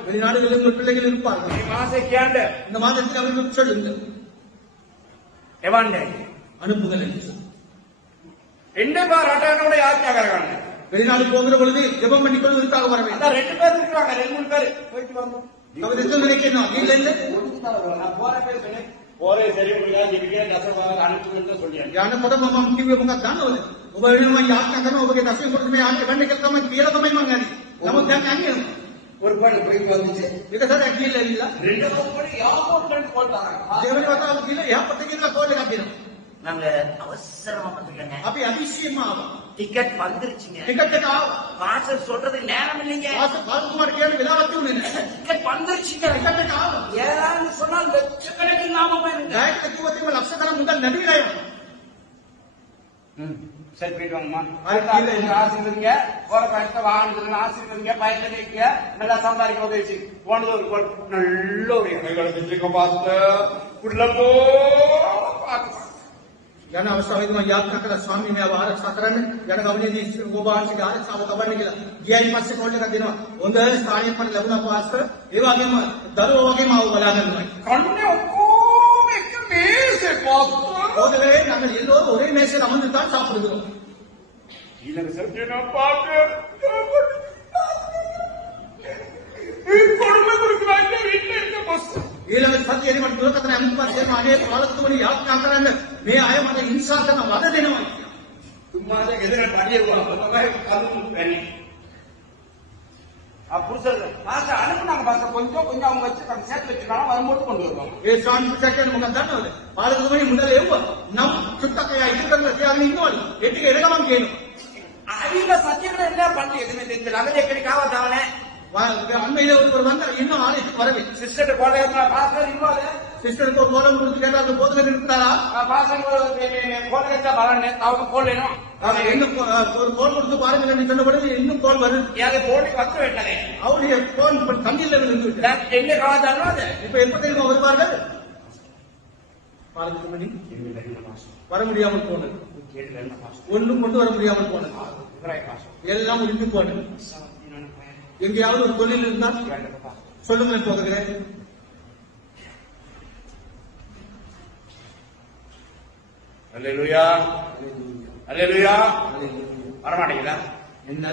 வெளிநாடுகளில் உங்கள் பிள்ளைகள் இருப்பார்கள். இந்த மாதத்தில் அவர்களுக்கு சொல்லுங்கள், அனுப்புங்கள் என்று. வெளிநாடு போகிற பொழுது ஜெபம் பண்ணி கொள்வதற்காக வர வேண்டும். 2 பேர் இருக்காங்க, 2-3 பேர் போயிட்டு வாங்க. அவர் எத்தனை நினைக்கணும்? இல்ல இல்ல போறே சரி ஜெபிக்க தசவாக அனுப்புன்னு சொல்லியாங்க. යාන පොඩ මම කිව්වේ මොකක්ද දන්නවද? ඔබ වෙනවා යාත්‍රා කරනවා, ඔබගේ දසෙන් කොට මේ ආන්නේ වෙන්න කියලා තමයි කියලා තමයි මම හරි. නමුත් දැන් යන්නේ ஒரு பாடு போயிட்டு வந்துச்சு. ඒක තමයි කියලා இல்ல. 2 கோடி யாவோட் பண்ணி போட்டாங்க. ජීවන වතාව කියලා එහා පැත්තේ කියලා කෝල් එකක් දෙනවා. நாங்க அவசரமா வந்துட்டோங்க. අපි அதிசயமா ஆவா. டிக்கெட் வந்துருச்சுங்க. ටිකට් එක ආවා. வாசல் சொல்றதுக்கு நேரம் இல்லைங்க. පාසකුමාර කියන්නේ වෙලාවක් තිබුණේ නැහැ. டிக்கெட் வந்துருச்சுங்க. ටිකට් එක ආවා. ஏன்னு சொன்னால் லட்சக்கணக்கில் நாம போயிருங்க. ඩයරෙක්ට් කිව්වොත් ලක්ෂ තරම් මුදල් නැතිලා යනවා. சரி போயிட்டு வாங்கம்மா. ஆசீர்வதிங்க, போற பயத்தை வாங்கிட்டு ஆசீர்வதிங்க, பயத்தை வைக்க நல்லா சம்பாதிக்க உதவி போனது ஒரு நல்ல ஒரு எண்ணங்களை செஞ்சுக்க பார்த்து உள்ள போ යන අවස්ථාවේදී මම යාත්‍රා කරලා ස්වාමීන් වහන්සේ ආරක්ෂා කරන්න යන ගමනේදී ඔබ වහන්සේගේ ආරක්ෂාව තබන්න කියලා. ගියයින් පස්සේ කෝල් එකක් දෙනවා. හොඳ ස්ථානයක් මට ලැබුණා පාස්ටර්. ඒ වගේම දරුවෝ වගේම ආව බලා ගන්නවා. கண்ணே ஒக்கோம் එක මේසේ පාස්ටර්. போதவே நாங்கள் எல்லோரும் ஒரே மேசையில் அமர்ந்து தான் சாப்பிடுகிறோம். ඊළඟ සත්‍යනා පාට கொடுமை கொடுக்குறாங்க வீட்டுல இருக்க பஸ். ඊළඟ සතියේදී මට දුරකථන ඇමතුමක් දෙනවා. අනේ පාලතුමනි යාත්‍රා කරන්න මේ අය මට හිංසා කරන වද දෙනවා. சும்மாதான் எதிர படியிருவாங்க. அதுவும் சரி. புருஷர்கள் பாஸ்டர் அனுப்புனாங்க பாஸ்டர் கொஞ்சம் கொஞ்சம் அவங்க வச்சு நம்ம சேர்த்து வச்சுக்கலாம் வரும்போது கொண்டு வருவாங்க. ඒ ස්වාමීන් වහන්සේ මොකක්ද දන්නවද? පාලකතුමනි මුදල එව්වා. නම් චුට්ටක් අය ඉතුරු කරලා තියාගෙන ඉන්නවලු. ඒ ටික එරගමන් කියනවා. அவங்க சத்தியங்களை என்ன பண்ணி எதுவுமே தெரியல. அங்கே எக்கடிக்காவ தானே அண்மையில ஒருவர் வந்தார், இன்னும் ஆலயத்துக்கு வரவில்லை. சிஸ்டர் போல பாஸ்டர் இன்னும் சிஸ்டருக்கு ஒரு கோலம் கொடுத்து கேட்டா அந்த போதகர் இருக்கிறாரா? பாஸ்டர் கோல் கேட்டா வரேன் அவங்க போடணும். இன்னும் ஒரு கோல் கொடுத்து பாருங்க என்று சொன்னபடி இன்னும் கோல் வருது. யாரு போட்டி வந்து விட்டனே அவருடைய கோல் இப்ப தண்ணீர்ல விழுந்து என்ன காவாதானோ அது இப்ப எப்ப தெரியுமா வருவார்கள்? பாலத்துக்கு வர முடியாமல் போனது, ஒன்றும் கொண்டு வர முடியாமல் போனது, எல்லாம் முடிந்து போனது. எங்கேயாவது ஒரு தொழில் இருந்தால் சொல்லுங்கள் போகிறேன். அல்லேலூயா அல்லேலூயா. வரமாட்டீங்களா? என்ன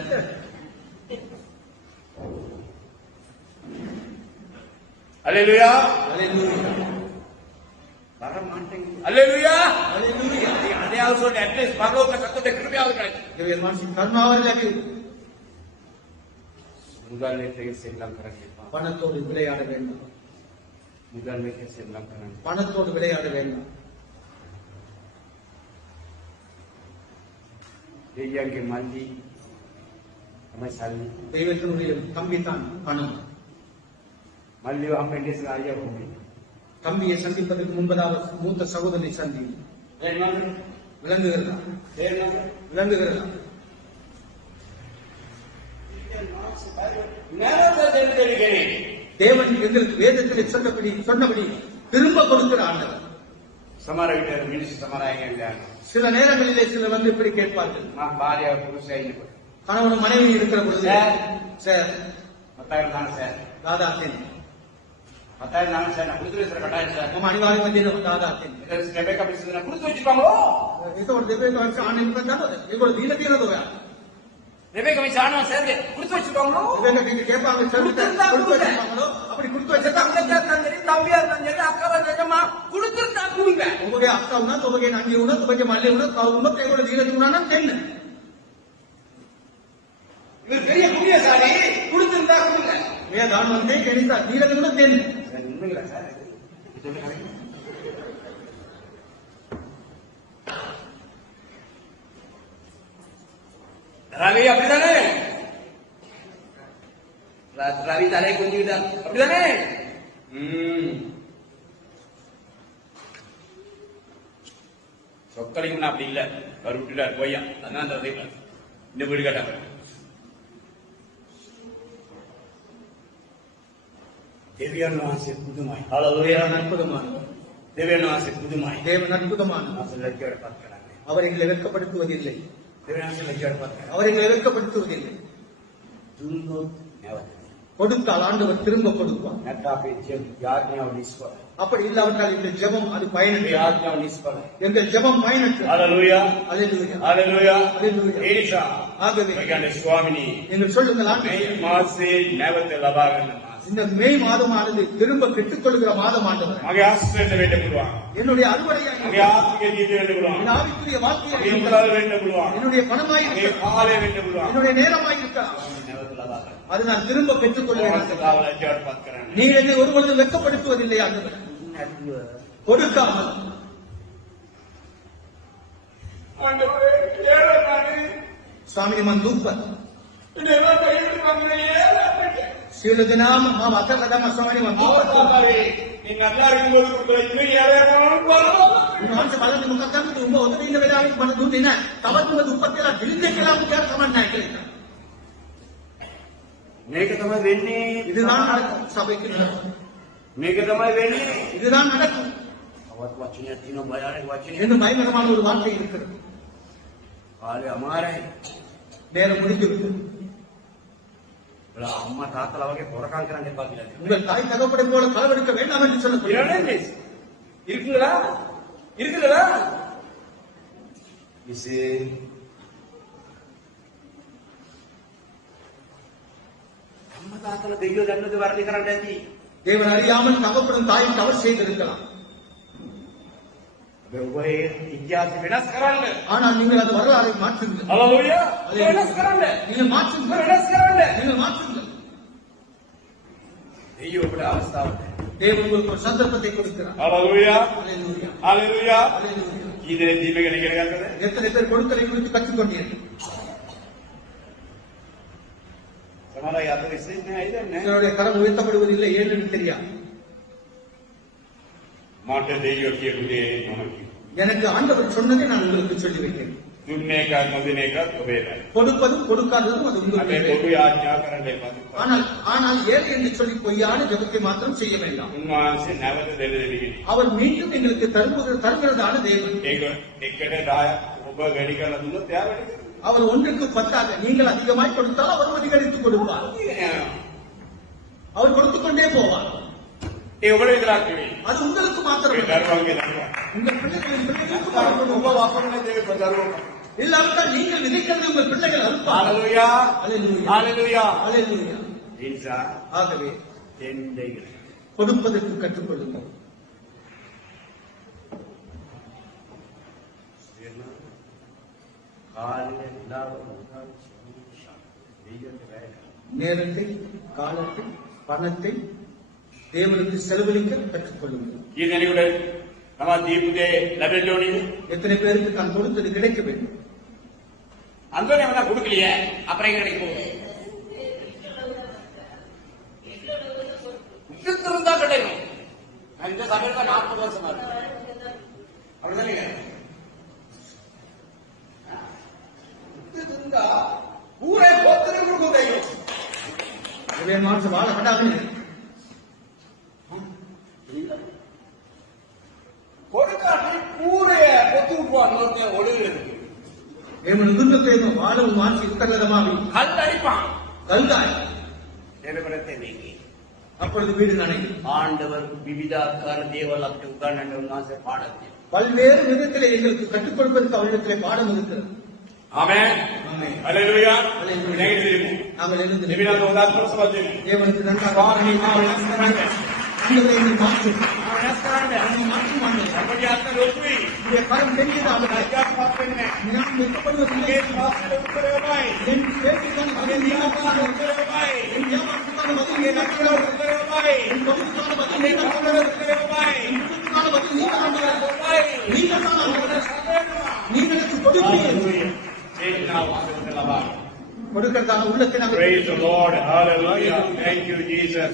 அல்லேலூயா அல்லேலூயா வரமாட்டீங்க. அல்லேலூயா அல்லேலூயா. அதையாவது சொல்லி அட்லீஸ்ட் பரலோக சத்தத்தை கிருபையாவது கிடைக்கும். கர்மாவதில் முதல் செல்லாம் கரங்க பணத்தோடு விளையாட வேண்டும். முதல் செல்லாம் கரங்க பணத்தோடு விளையாட வேண்டும். தெய்யாங்க மல்லி சல்லி தெய்வத்தினுடைய தம்பி தான் பணம். மல்லி அம்மேண்டிய ஐயா பூமி தம்பியை சந்திப்பதற்கு முன்பதாக மூத்த சகோதரி சந்தி விளங்குகிறதா? விளங்குகிறதா? தேவன் எங்களுக்கு வேதத்தில் சொன்னபடி திரும்ப கொடுக்கிற ஆண்டவர். சமார வீட்டு மினிஸ்டர் சமாராங்க. சில நேரங்களிலே சிலர் வந்து இப்படி கேட்பார்கள், பாரியா புருஷன் கணவன் மனைவி இருக்கிற பொழுது, சார் 10,000 தானே சார், தாதா தேன் 10,000 தானே சார், நான் கொடுத்து சார் கட்டாயம் சார், நம்ம அனிவாரியம் வந்து தாதா தேன் ரெபேக்கா பேசுறது நான் கொடுத்து வச்சுப்பாங்களோ? இது ஒரு ரெபேக்கா ஆணையம் தான் இது ஒரு வீல தீரதோ ரெபேக்கா வச்சு ஆனவன் சார் கொடுத்து வச்சுப்பாங்களோ? ரெபேக்கா கேட்பாங்க கொடுத்து வச்சுப்பாங்களோ? அப்படி கொடுத்து வச்சுட்டா தம்பியா இருந்தாலும் சரி அக்காவா நிஜமா கொடுத்துருந்தா கொடுங்க. உங்களுடைய அக்கா உணா தொகை நங்கி உணா தொகை மல்லி உணா உணா கையோட வீரத்து உணா தென்னு இவர் பெரிய புண்ணிய சாரி கொடுத்திருந்தா கொடுங்க. நான் வந்து கணிதா வீரத்து உணா தென்னு உண்மைங்களா சார்? ரவி அப்படிதானே? ரவி தலையை கொஞ்சிக்கிட்டார் அப்படிதானே? சொக்கலிங்கம்னா அப்படி இல்ல, அவர் விட்டுட்டார் பொய்யா. அதான் அந்த இந்த வீடு கேட்டாங்க. தேவையான ஆசை புதுமாய் அற்புதமான தேவையான ஆசை புதுமாய் தேவன் அற்புதமான லட்சியோட பார்க்கிறாங்க. அவர் எங்களை வெட்கப்படுத்துவதில்லை. தேவையான லட்சியோட பார்க்கிறாங்க. அவர் எங்களை வெட்கப்படுத்துவதில்லை. கொடுத்தால் ஆண்டவர் திரும்ப கொடுப்பார். அப்படி இல்லாவிட்டால் இந்த ஜெபம் அது பயனற்றது. எங்கள் ஜெபம் பயனற்றது. அல்லேலூயா அல்லேலூயா அல்லேலூயா அல்லேலூயா. ஏலிஷா ஆகவே சுவாமினி நீங்கள் சொல்லுங்கள் மாசே நேவத்தை லபாகன இந்த மே மாதமானது திரும்ப கெட்டுக்கொள்கிற மாதம் ஆண்டவர். ஆகிய ஆசீர்வாதத்தை வேண்டுகிறோம். என்னுடைய அறுவடையாக ஆகிய ஆத்மீக ஜீவிதத்தை வேண்டுகிறோம். என் ஆவிக்குரிய வாழ்க்கையை வேண்டுகிறோம். என்னுடைய பணமாய் காலை வேண்டுகிறோம். என்னுடைய நேரமாய் இருக்கலாம். அது நான் திரும்ப பெற்றுக்கொள்வேன். நீ என்னை ஒருபொழுது வெட்கப்படுத்துவதில்லை ஆண்டவர். கொடுக்காமல் ස්වාමීනි මං දුප්පත්. සියලු දෙනාම මම අතට ගම ස්වාමීනි මං දුප්පත්. උන්වහන්සේ බලන්නේ මොකක්ද අපිට උඹ ඔතන ඉන්න වෙලාවෙත් මට දුන්නේ නැහැ. තවත් උඹ දුප්පත් වෙලා දිලින්ද කියලා උඹ කියන්න කමක් නැහැ කියලා. මේක තමයි වෙන්නේ. இதுதான் நடக்கும் சபைக்கு. මේක තමයි වෙන්නේ. இதுதான் நடக்கும். அவத் வச்சனே தினோ பயானே வச்சனே. என்று பயங்கரமான ஒரு வார்த்தை இருக்கிறது. ஆளே அமாரே. நேரம் முடிந்து விட்டது. அம்மா தாத்தல வகை போறக்கான் கரண்டே பாக்கல. உங்கள் தாய் தகப்பனை போல களவெடுக்க வேண்டாம் என்று சொல்லப்படுகிறது. இருக்குங்களா? இருக்குங்களா? இசே அம்மா தாத்தல தெய்வம் தன்னது வரதி கரண்டே. தேவன் அறியாமல் தகப்பனும் தாயும் தவறு செய்திருக்கலாம். இத்தியாச வினாஸ் கரண்ட. ஆனால் நீங்கள் அது வரலாறை மாற்றுங்கள். ஹalleluya. வினாஸ் கரண்ட. நீங்கள் மாற்றுங்கள். வினாஸ் கரண்ட. நீங்கள் மாற்றுங்கள். දෙයියෝ ඔබට අවස්ථාවක් දෙනවා. தேவன் உங்களுக்கு ஒரு சந்தர்ப்பத்தை கொடுக்கிறார். Hallelujah. Hallelujah. Hallelujah. Hallelujah. කී දෙනෙක් දීපගෙන ඉගෙන ගත්තද? எத்தனை பேர் கொடுக்கலை குறித்து கற்றுக்கொண்டீர்கள்? සමහර අය අත ඉස්සෙන්නේ නැහැ ඉතින් නේ. உங்களுடைய கரம் உயர்த்தப்படுவதில்லை ஏன்னு தெரியாது. මට දෙයියෝ කියපු දේ මම කිව්වා. எனக்கு ஆண்டவர் சொன்னதை நான் உங்களுக்கு சொல்லி வைக்கிறேன். දුන්නේ එකක් නොදින එකක් ඔබේ වැඩ. கொடுப்பதும் கொடுக்காததும் அது අපේ உங்களுடைய පොදු வேலை. යාඥා කරන්න එපා. ஆனால் ஏழை என்று சொல்லி பொய்யான ஜெபத்தை மாத்திரம் செய்ய வேண்டாம். උන්වහන්සේ නැවත දෙන දෙවියනි. அவர் மீண்டும் எங்களுக்கு தருகிறதான தேவன். ඒක එකට 10 ඔබ වැඩි කරලා දුන්නොත් එයා වැඩි කරනවා. அவர் ஒன்றுக்கு 10 நீங்கள் அதிகமாய் கொடுத்தால் அவர் அதிகரித்துக் கொடுப்பார். அவர் கொடுத்துக் கொண்டே போவார். ඒ ඔබට විතරක් නෙවෙයි. அது உங்களுக்கு மாத்திரம் ඒ දරුවන්ගේ දරුවා. உங்கள் பிள்ளைகளின் பிள்ளைகளுக்கு ඔබ மாத்திரம். වපරන දේ දරුවෝ. இல்லாவிட்டால் நீங்கள் விதைக்கிறது உங்கள் பிள்ளைகள் அறுப்பார். Hallelujah. Hallelujah. Hallelujah. Hallelujah. ඒ නිසා ஆகவே දෙන්න ඉගෙන. கொடுப்பதற்கு கற்றுக்கொள்ளுங்கள். කාලය විලාව උදාන සම්පූර්ණ දෙයියන්ට වැය කරනවා. நேரத்தை காலத்தை பணத்தை தேவனுக்கு செலவழிக்க கற்றுக்கொள்ளுங்கள். කී දෙනෙකුට තමන් දීපු දේ ලැබෙන්න ඕනේද? எத்தனை பேருக்கு தான் கொடுத்தது கிடைக்க வேண்டும்? අන්තෝනේ මම கொடுக்கலையே அப்புறம் எங்க கிடைக்கும்? இருந்தா கிடைக்கும். இந்த சபையில 40 வருஷமா இருக்கு. அப்படிதானே? இருந்தா பூரே போத்தனை கொடுக்கும் தெய்வம். அதுவே மாற்று வாழ கட்டாமல் கொடுக்காட்டி பூரைய பொத்து விட்டுவாங்க ஒழுங்கு. தேவன் துன்பத்தை வாழவும் மாற்றி உத்தரவிதமாக கல் அடிப்பான். கல்தாய் நிலவரத்தை நீங்கி அப்பொழுது வீடு நனையும். ஆண்டவர் விவிதாக்கார தேவல் அப்படி உட்கார்ந்து உன்னாசை பாடத்தை பல்வேறு விதத்திலே எங்களுக்கு கற்றுக் கொடுப்பதற்கு அவரிடத்திலே பாடம் இருக்கிறது. ஆமென். ஆமென். ஹalleluya. Hallelujah. நெகிழ்ந்து நாங்கள் எழுந்து நிமிடம் உதாரணம் சொல்லுங்க. தேவனுக்கு நன்றாக சுவாமி ஆமென். ஆண்டவரை என்னை மாற்றும். ஆமென். என்னை மாற்றும் ஆண்டவரே. அப்படி அர்த்தம் ஒத்துவி. உம்முடைய கரம் தெரிகிறது ஆண்டவரே. அத்தியாத்மப்பெண்ணே. நான் வெட்கப்படுவதில்லை. ஏன் வாசல் உத்தரவாய். என் பேச்சுக்கான பதில் நீங்களான உத்தரவாய். என் ஏமாற்றத்துக்கான பதில் என் நீங்களான உத்தரவாய். என் தொகுப்புக்கான பதில் என் நீங்களான உத்தரவாய். என் தொகுப்புக்கான பதில் நீங்களான உத்தரவாய். நீங்கள் தான் ஆண்டவரே. நீங்கள் எனக்கு கொடுப்பீர்கள். கொடுக்கிறதான உள்ளத்தை நாங்கள் Praise the Lord. Hallelujah. Thank you, Jesus.